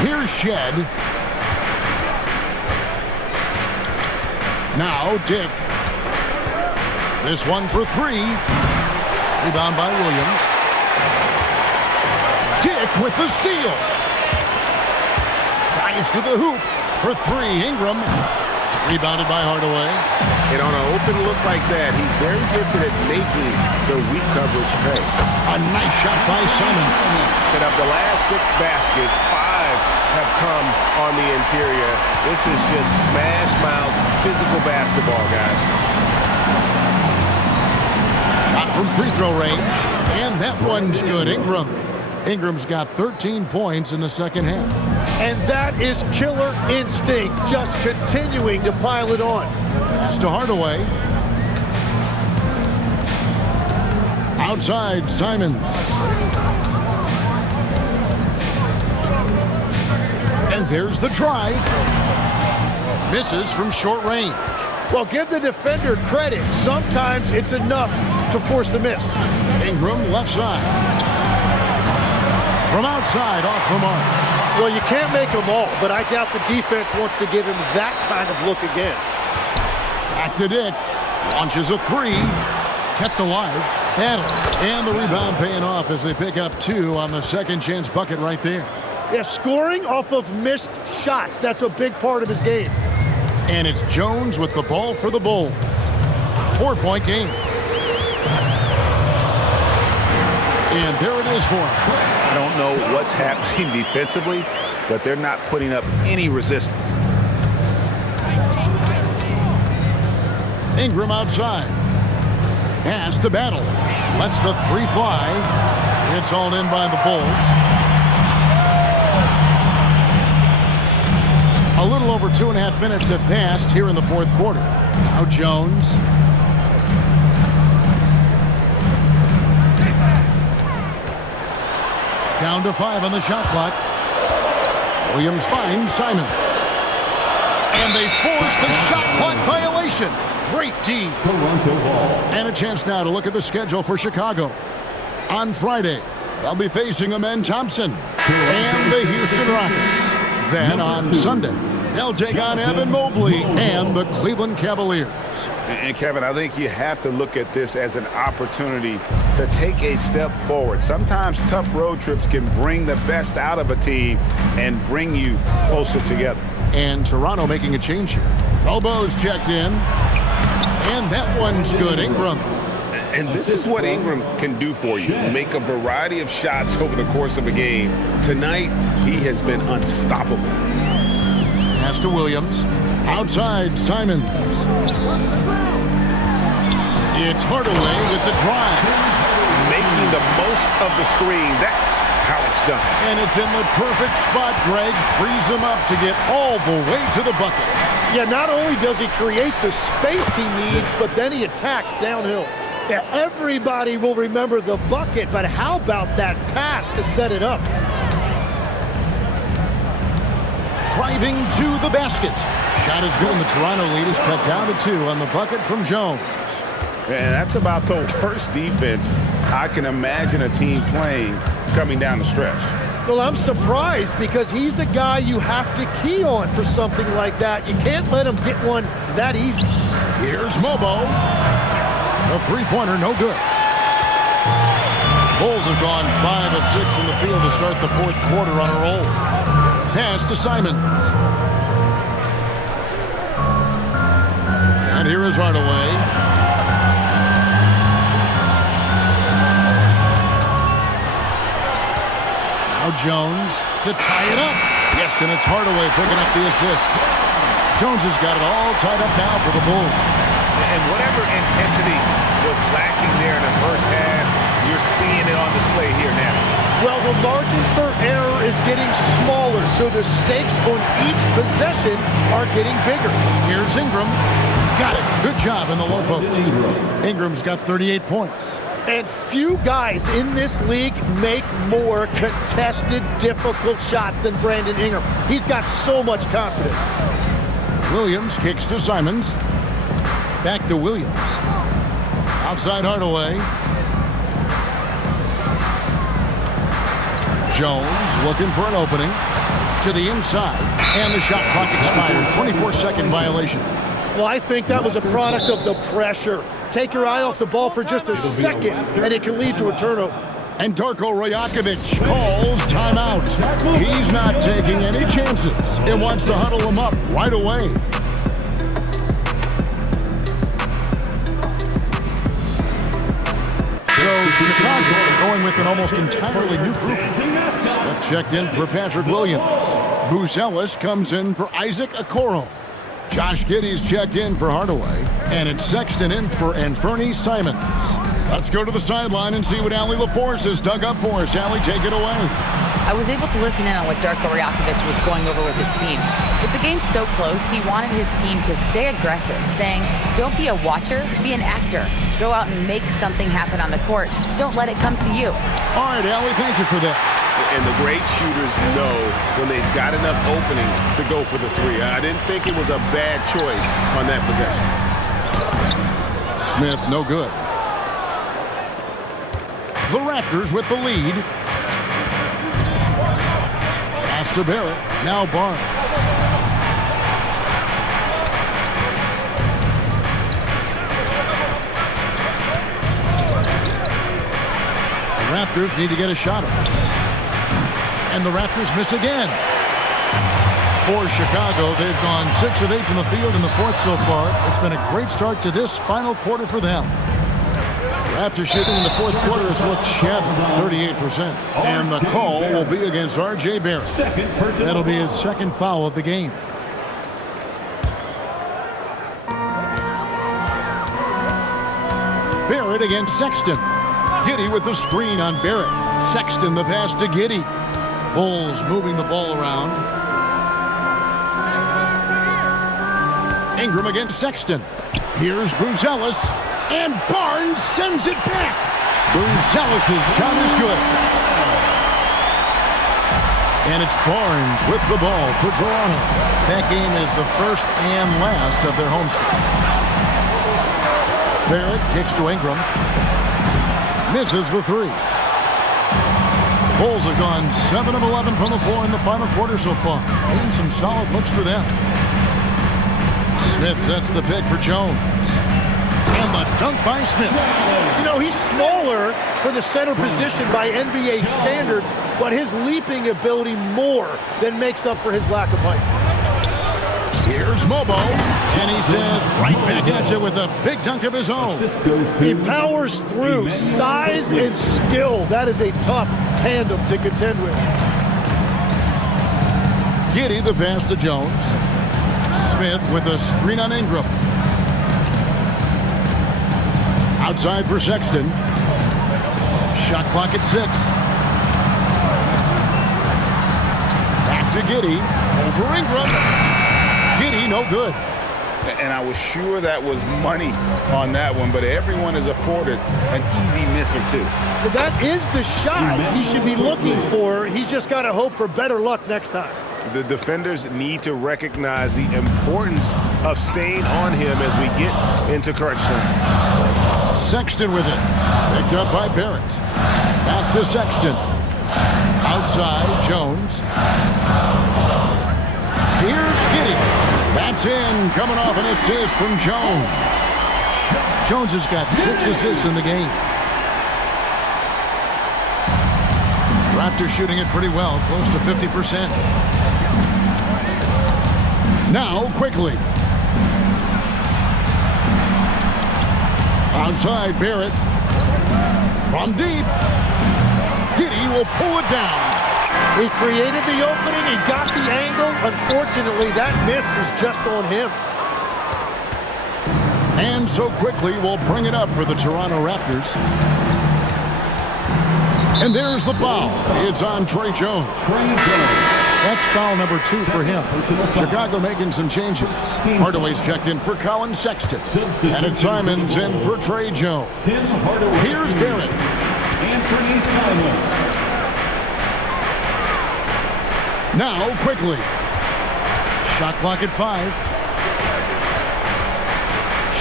Here's Shed. Now Dick. This one for 3. Rebound by Williams. Dick with the steal. Drives to the hoop for 3. Ingram. Rebounded by Hardaway. And on an open look like that, he's very gifted at making the weak coverage pay. A nice shot by Simons. And of the last 6 baskets, 5 have come on the interior. This is just smash mouth physical basketball, guys. Shot from free throw range. And that one's good. Ingram's got 13 points in the second half. And that is killer instinct, just continuing to pile it on. Pass to Hardaway. Outside, Simons. And there's the drive. Misses from short range. Well, give the defender credit. Sometimes it's enough to force the miss. Ingram left side. From outside, off the mark. Well, you can't make them all, but I doubt the defense wants to give him that kind of look again. Back to Dick. Launches a three. Kept alive. Handled. And the rebound paying off as they pick up 2 on the second chance bucket right there. Yeah, scoring off of missed shots. That's a big part of his game. And it's Jones with the ball for the Bulls. 4-point game. And there it is for him. I don't know what's happening defensively, but they're not putting up any resistance. Ingram outside. Pass to Battle. Lets the 3 fly. It's all in by the Bulls. A little over 2.5 minutes have passed here in the fourth quarter. Now Jones. Down to 5 on the shot clock. Williams finds Simon. And they force the shot clock violation. Great D. And a chance now to look at the schedule for Chicago. On Friday, they'll be facing Amen Thompson and the Houston Rockets. Then on Sunday, they'll take on Evan Mobley and the Cleveland Cavaliers. And Kevin, I think you have to look at this as an opportunity to take a step forward. Sometimes tough road trips can bring the best out of a team and bring you closer together. And Toronto making a change here. Elbows checked in. And that one's good, Ingram. And this is what Ingram can do for you. Make a variety of shots over the course of a game. Tonight, he has been unstoppable. Pass to Williams. Outside, Simons. It's Hardaway with the drive. Making the most of the screen. That's how it's done. And it's in the perfect spot, Greg. Frees him up to get all the way to the bucket. Yeah, not only does he create the space he needs, but then he attacks downhill. Yeah, everybody will remember the bucket, but how about that pass to set it up? Driving to the basket. Shot is good, and the Toronto lead is cut down to 2 on the bucket from Jones. And that's about the worst defense I can imagine a team playing coming down the stretch. Well, I'm surprised because he's a guy you have to key on for something like that. You can't let him get one that easy. Here's Mobo. The three-pointer, no good. Bulls have gone 5 of 6 from the field to start the fourth quarter on a roll. Pass to Simons. And here is Hardaway. Now Jones to tie it up. Yes, and it's Hardaway picking up the assist. Jones has got it all tied up now for the Bulls. And whatever intensity was lacking there in the first half, you're seeing it on display here now. Well, the margin for error is getting smaller, so the stakes on each possession are getting bigger. Here's Ingram. Got it. Good job in the low post. Ingram's got 38 points. And few guys in this league make more contested, difficult shots than Brandon Ingram. He's got so much confidence. Williams kicks to Simons. Back to Williams. Outside Hardaway. Jones looking for an opening. To the inside. And the shot clock expires. 24-second violation. Well, I think that was a product of the pressure. Take your eye off the ball for just a second, and it can lead to a turnover. And Darko Rajakovic calls timeout. He's not taking any chances and wants to huddle him up right away. So Chicago going with an almost entirely new group. Smith checked in for Patrick Williams. Bruce Ellis comes in for Isaac Okoro. Josh Giddey's checked in for Hardaway. And it's Sexton in for Anfernee Simons. Let's go to the sideline and see what Allie LaForce has dug up for us. Allie, take it away. I was able to listen in on what Darko Rajakovic was going over with his team. With the game so close, he wanted his team to stay aggressive, saying, don't be a watcher, be an actor. Go out and make something happen on the court. Don't let it come to you. All right, Allie, thank you for that. And the great shooters know when they've got enough opening to go for the three. I didn't think it was a bad choice on that possession. Smith, no good. The Raptors with the lead. Pass to Barrett. Now Barnes. The Raptors need to get a shot up. And the Raptors miss again. For Chicago, they've gone 6 of 8 from the field in the fourth so far. It's been a great start to this final quarter for them. Raptors shooting in the fourth quarter has looked shabby, 38%. And the call will be against R.J. Barrett. That'll be his second foul of the game. Barrett against Sexton. Giddey with the screen on Barrett. Sexton the pass to Giddey. Bulls moving the ball around. Ingram against Sexton. Here's Bruce Ellis. And Barnes sends it back. Bruce Ellis' shot is good. And it's Barnes with the ball for Toronto. That game is the first and last of their homestand. Barrett kicks to Ingram. Misses the three. Bulls have gone 7 of 11 from the floor in the final quarter so far. And some solid looks for them. Smith sets the pick for Jones. And the dunk by Smith. You know, he's smaller for the center position by NBA standards, but his leaping ability more than makes up for his lack of height. Here's Mobo, and he says right back at you with a big dunk of his own. He powers through. Size and skill. That is a tough tandem to contend with. Giddey the pass to Jones. Smith with a screen on Ingram. Outside for Sexton. Shot clock at 6. Back to Giddey. Over Ingram. Giddey, no good. And I was sure that was money on that one, but everyone is afforded an easy miss or two. But that is the shot he should be looking for. He's just got to hope for better luck next time. The defenders need to recognize the importance of staying on him as we get into crunch time. Sexton with it. Picked up by Barrett. Back to Sexton. Outside, Jones. Here's Giddey. That's in, coming off an assist from Jones. Jones has got 6 assists in the game. Raptors shooting it pretty well, close to 50%. Now, quickly. Outside, Barrett. From deep. Giddey will pull it down. He created the opening. He got the angle. Unfortunately, that miss is just on him. And so quickly, we'll bring it up for the Toronto Raptors. And there's the foul. It's on Trey Jones. That's foul number 2 for him. Chicago making some changes. Hardaway's checked in for Colin Sexton. And it's Simons in for Trey Jones. Here's Barrett. Anthony Simons. Now, quickly. Shot clock at 5.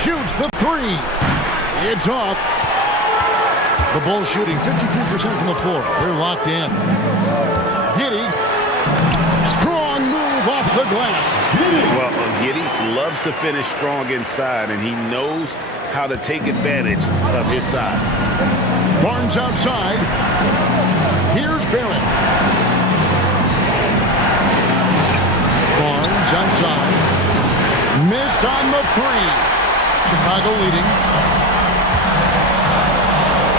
Shoots the 3. It's off. The Bulls shooting 53% from the floor. They're locked in. Giddey. Strong move off the glass. Well, Giddey loves to finish strong inside, and he knows how to take advantage of his size. Barnes outside. Here's Barrett. Barnes outside. Missed on the 3. Chicago leading.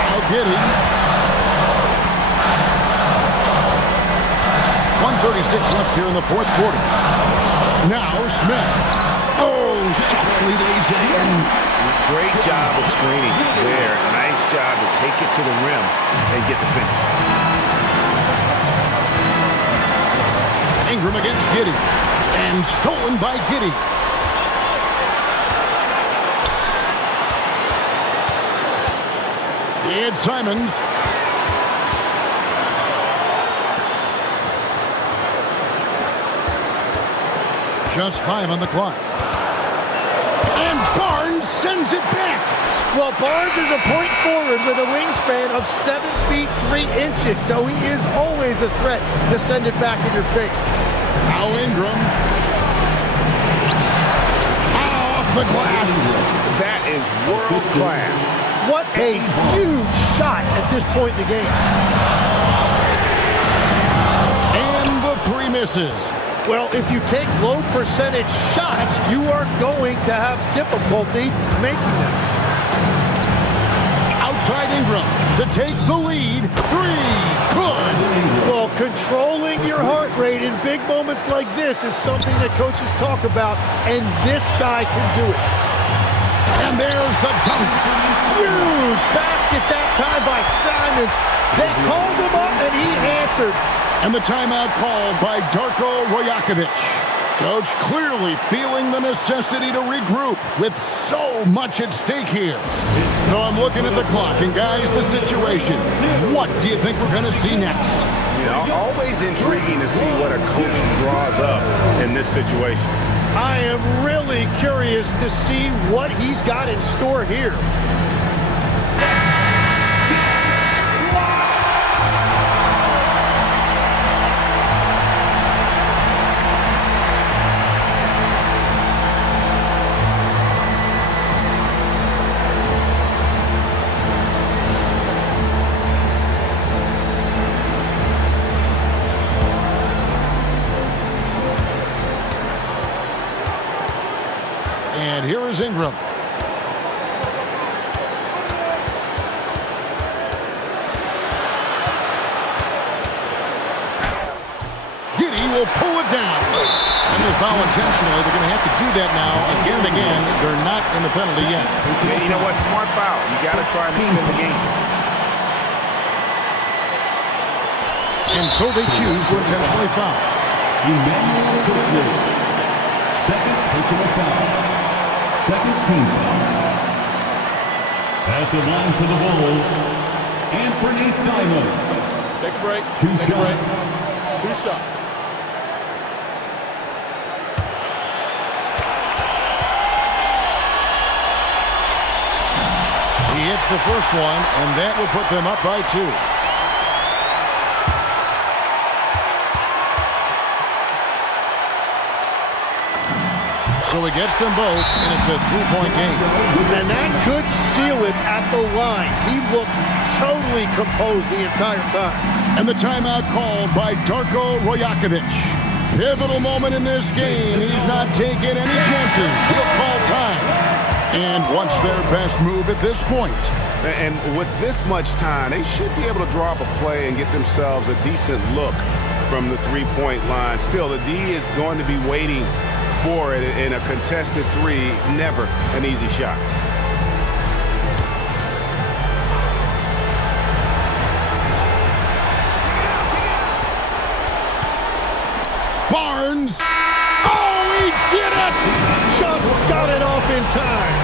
Now Giddey. 1:36 left here in the fourth quarter. Now Smith. Oh, softly lays it in. Great job of screening there. Nice job to take it to the rim and get the finish. Ingram against Giddey. And stolen by Giddey. It's Simons. Just 5 on the clock. And Barnes sends it back. Well, Barnes is a point forward with a wingspan of 7 feet 3 inches, so he is always a threat to send it back in your face. Now Ingram. Off the glass. That is world class. What a huge shot at this point in the game. And the 3 misses. Well, if you take low percentage shots, you are going to have difficulty making them. Outside Ingram to take the lead. 3. Good. Well, controlling your heart rate in big moments like this is something that coaches talk about, and this guy can do it. And there's the dunk. Huge basket that time by Simons. They called him up, and he answered. And the timeout called by Darko Rajakovic. Coach clearly feeling the necessity to regroup with so much at stake here. So I'm looking at the clock, and guys, the situation. What do you think we're going to see next? You know, always intriguing to see what a coach draws up in this situation. I am really curious to see what he's got in store here. And here is Ingram. Giddey will pull it down. And they foul intentionally. They're going to have to do that now again and again. They're not in the penalty yet. Yeah, you know what? Smart foul. You got to try and extend the game. And so they choose to intentionally foul. Second personal foul. Second team foul. At the line for the Bulls, Anthony Simons. Take a break. Take a break. 2 shots. He hits the first one, and that will put them up by 2. So he gets them both, and it's a 3-point game. And that could seal it at the line. He looked totally composed the entire time. And the timeout called by Darko Rajakovic. Pivotal moment in this game. He's not taking any chances. He'll call time. And what's their best move at this point? And with this much time, they should be able to draw up a play and get themselves a decent look from the 3-point line. Still, the D is going to be waiting for it in a contested 3. Never an easy shot. Barnes. Oh, he did it! Just got it off in time.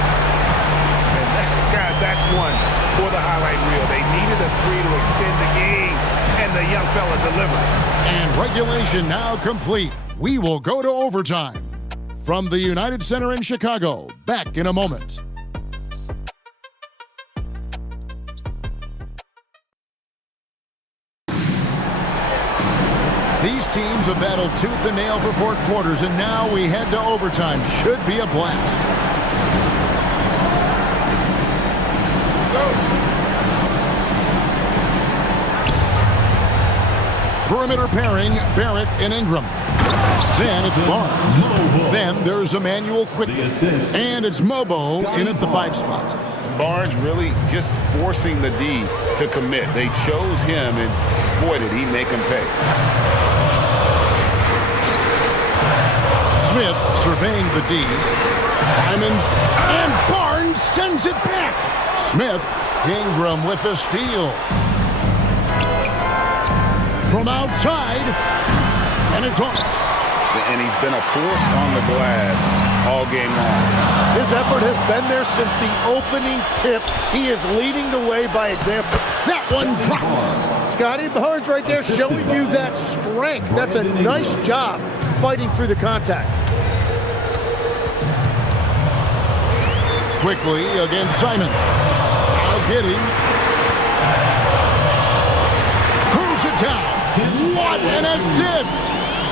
Guys, that's one for the highlight reel. They needed a 3 to extend the game, and the young fella delivered. And regulation now complete. We will go to overtime. From the United Center in Chicago, back in a moment. These teams have battled tooth and nail for 4 quarters, and now we head to overtime. Should be a blast. Perimeter pairing, Barrett and Ingram. Then it's Barnes. Then there's Emmanuel quickly. And it's Mobo in at the 5 spot. Barnes really just forcing the D to commit. They chose him, and boy, did he make him pay. Smith surveying the D. Hyman and Barnes sends it back. Smith, Ingram with the steal. From outside, and it's off. And he's been a force on the glass all game long. His effort has been there since the opening tip. He is leading the way by example. That one drops. Scotty Barnes right there showing you that strength. That's a nice job fighting through the contact. quickly against Simon. Now Giddey. Cruise it down. What an assist!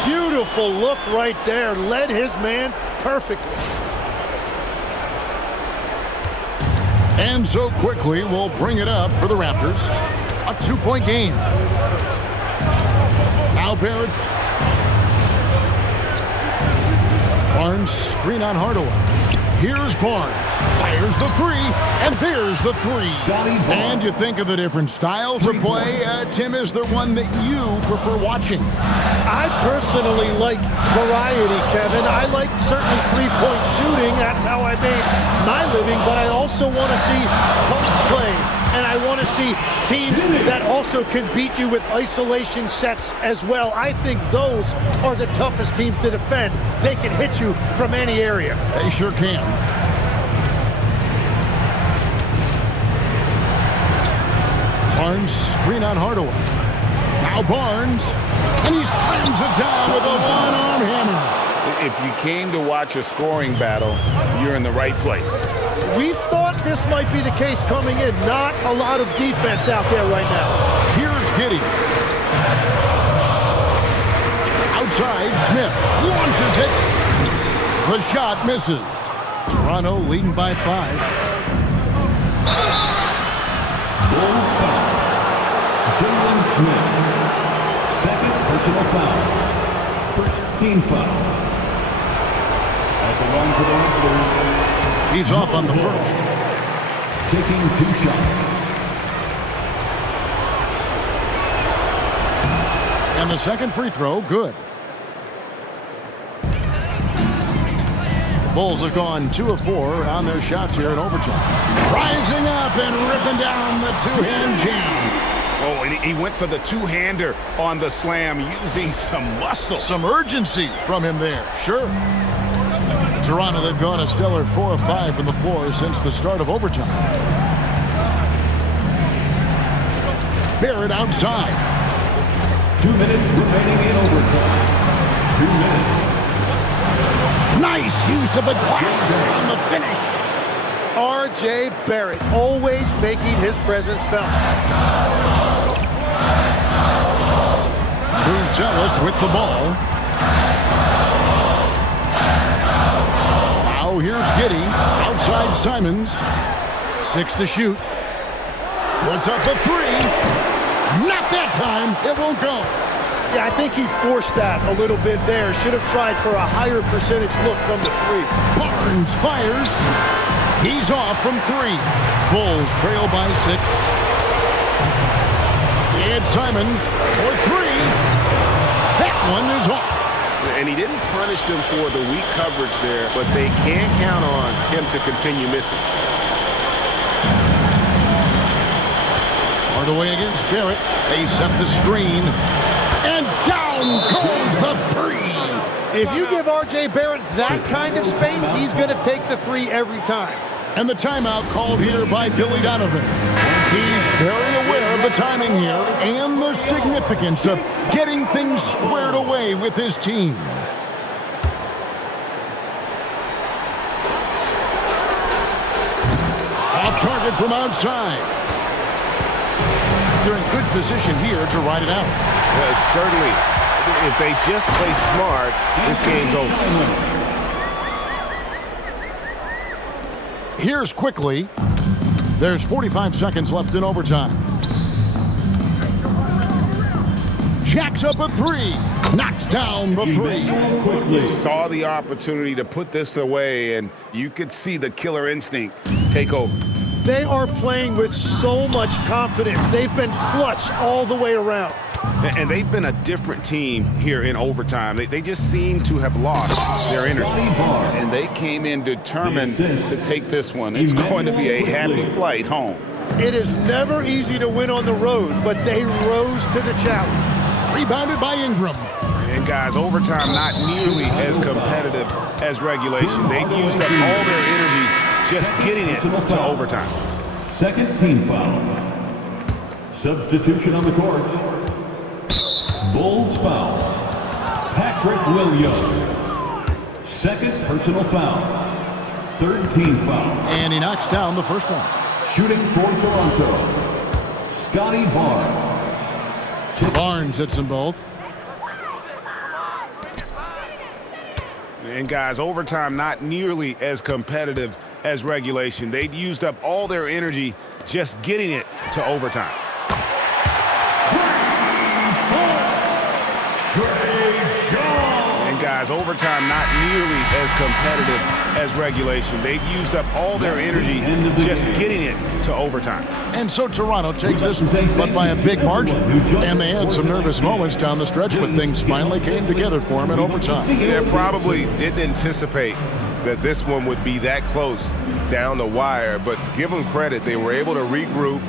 Beautiful look right there. Led his man perfectly. And so quickly we'll bring it up for the Raptors. A 2-point game. Now Barrett. Barnes screen on Hardaway. Here's Barnes. Fires the three, and there's the three. And you think of the different styles of play. Tim, is there one that you prefer watching? I personally like variety, Kevin. I like certainly three-point shooting. That's how I made my living. But I also want to see post play. And I want to see teams that also can beat you with isolation sets as well. I think those are the toughest teams to defend. They can hit you from any area. They sure can. Barnes screen on Hardaway. Now Barnes, and he slams it down with a one-arm hammer. If you came to watch a scoring battle, you're in the right place. We thought this might be the case coming in. Not a lot of defense out there right now. Here's Giddey. Outside, Smith launches it. The shot misses. Toronto leading by 5. Bulls foul. Jalen Smith. Second personal foul. First team foul. At the line for the Raptors. He's off on the first. Taking 2 shots. And the second free throw, good. Bulls have gone 2 of 4 on their shots here in overtime. Rising up and ripping down the two-hand jam. Oh, and he went for the two-hander on the slam using some muscle. Some urgency from him there, sure. Toronto, they've gone a stellar 4 of 5 from the floor since the start of overtime. Barrett outside. 2 minutes remaining in overtime. 2 minutes. Nice use of the glass on the finish. R.J. Barrett always making his presence felt. Brucelis with the ball. Now here's Giddey. Outside Simons. 6 to shoot. Puts up the 3. Not that time. It won't go. Yeah, I think he forced that a little bit there. Should have tried for a higher percentage look from the 3. Barnes fires. He's off from 3. Bulls trail by 6. Ed Simons for 3. That one is off. And he didn't punish them for the weak coverage there, but they can count on him to continue missing. Hardaway against Barrett. They set the screen. And down goes the 3. If you give R.J. Barrett that kind of space, he's going to take the 3 every time. And the timeout called here by Billy Donovan. He's very aware of the timing here and the significance of getting things squared away with his team. Off target from outside. They're in good position here to ride it out. Certainly, if they just play smart, this game's over. Here's quickly. There's 45 seconds left in overtime. Jacks up a 3. Knocks down the 3. Saw the opportunity to put this away, and you could see the killer instinct take over. They are playing with so much confidence. They've been clutch all the way around. And they've been a different team here in overtime. They just seem to have lost their energy. And they came in determined to take this one. It's going to be a happy flight home. It is never easy to win on the road, but they rose to the challenge. Rebounded by Ingram. And guys, overtime not nearly as competitive as regulation. They've used up all their energy just getting it to overtime. Second team foul. Substitution on the court. Bulls foul. Patrick Williams. Second personal foul. Third team foul. And he knocks down the first one. Shooting for Toronto, Scotty Barnes. Barnes hits them both. And guys, overtime not nearly as competitive as regulation. They'd used up all their energy just getting it to overtime. And guys, overtime not nearly as competitive as regulation. They'd used up all their energy just getting it to overtime. And so Toronto takes this one, but by a big margin. And they had some nervous moments down the stretch, but things finally came together for them in overtime. They probably didn't anticipate that this one would be that close down the wire, but give them credit. They were able to regroup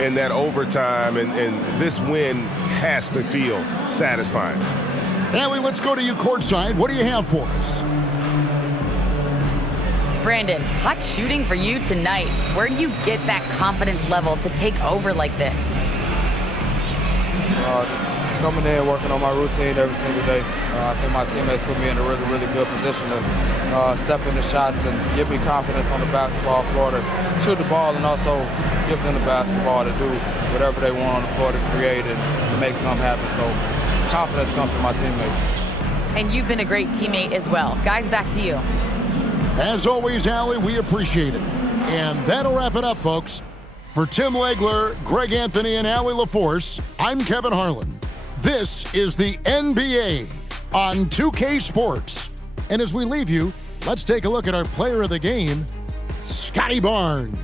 in that overtime, and this win has to feel satisfying. Allie, let's go to you courtside. What do you have for us? Brandon, hot shooting for you tonight. Where do you get that confidence level to take over like this? Just coming in, working on my routine every single day. I think my teammates put me in a really, really good position to step into shots and give me confidence on the basketball floor to shoot the ball, and also give them the basketball to do whatever they want on the floor to create and to make something happen. So confidence comes from my teammates. And you've been a great teammate as well. Guys, back to you. As always, Allie, we appreciate it. And that'll wrap it up, folks. For Tim Legler, Greg Anthony, and Allie LaForce, I'm Kevin Harlan. This is the NBA on 2K Sports. And as we leave you, let's take a look at our player of the game, Scotty Barnes.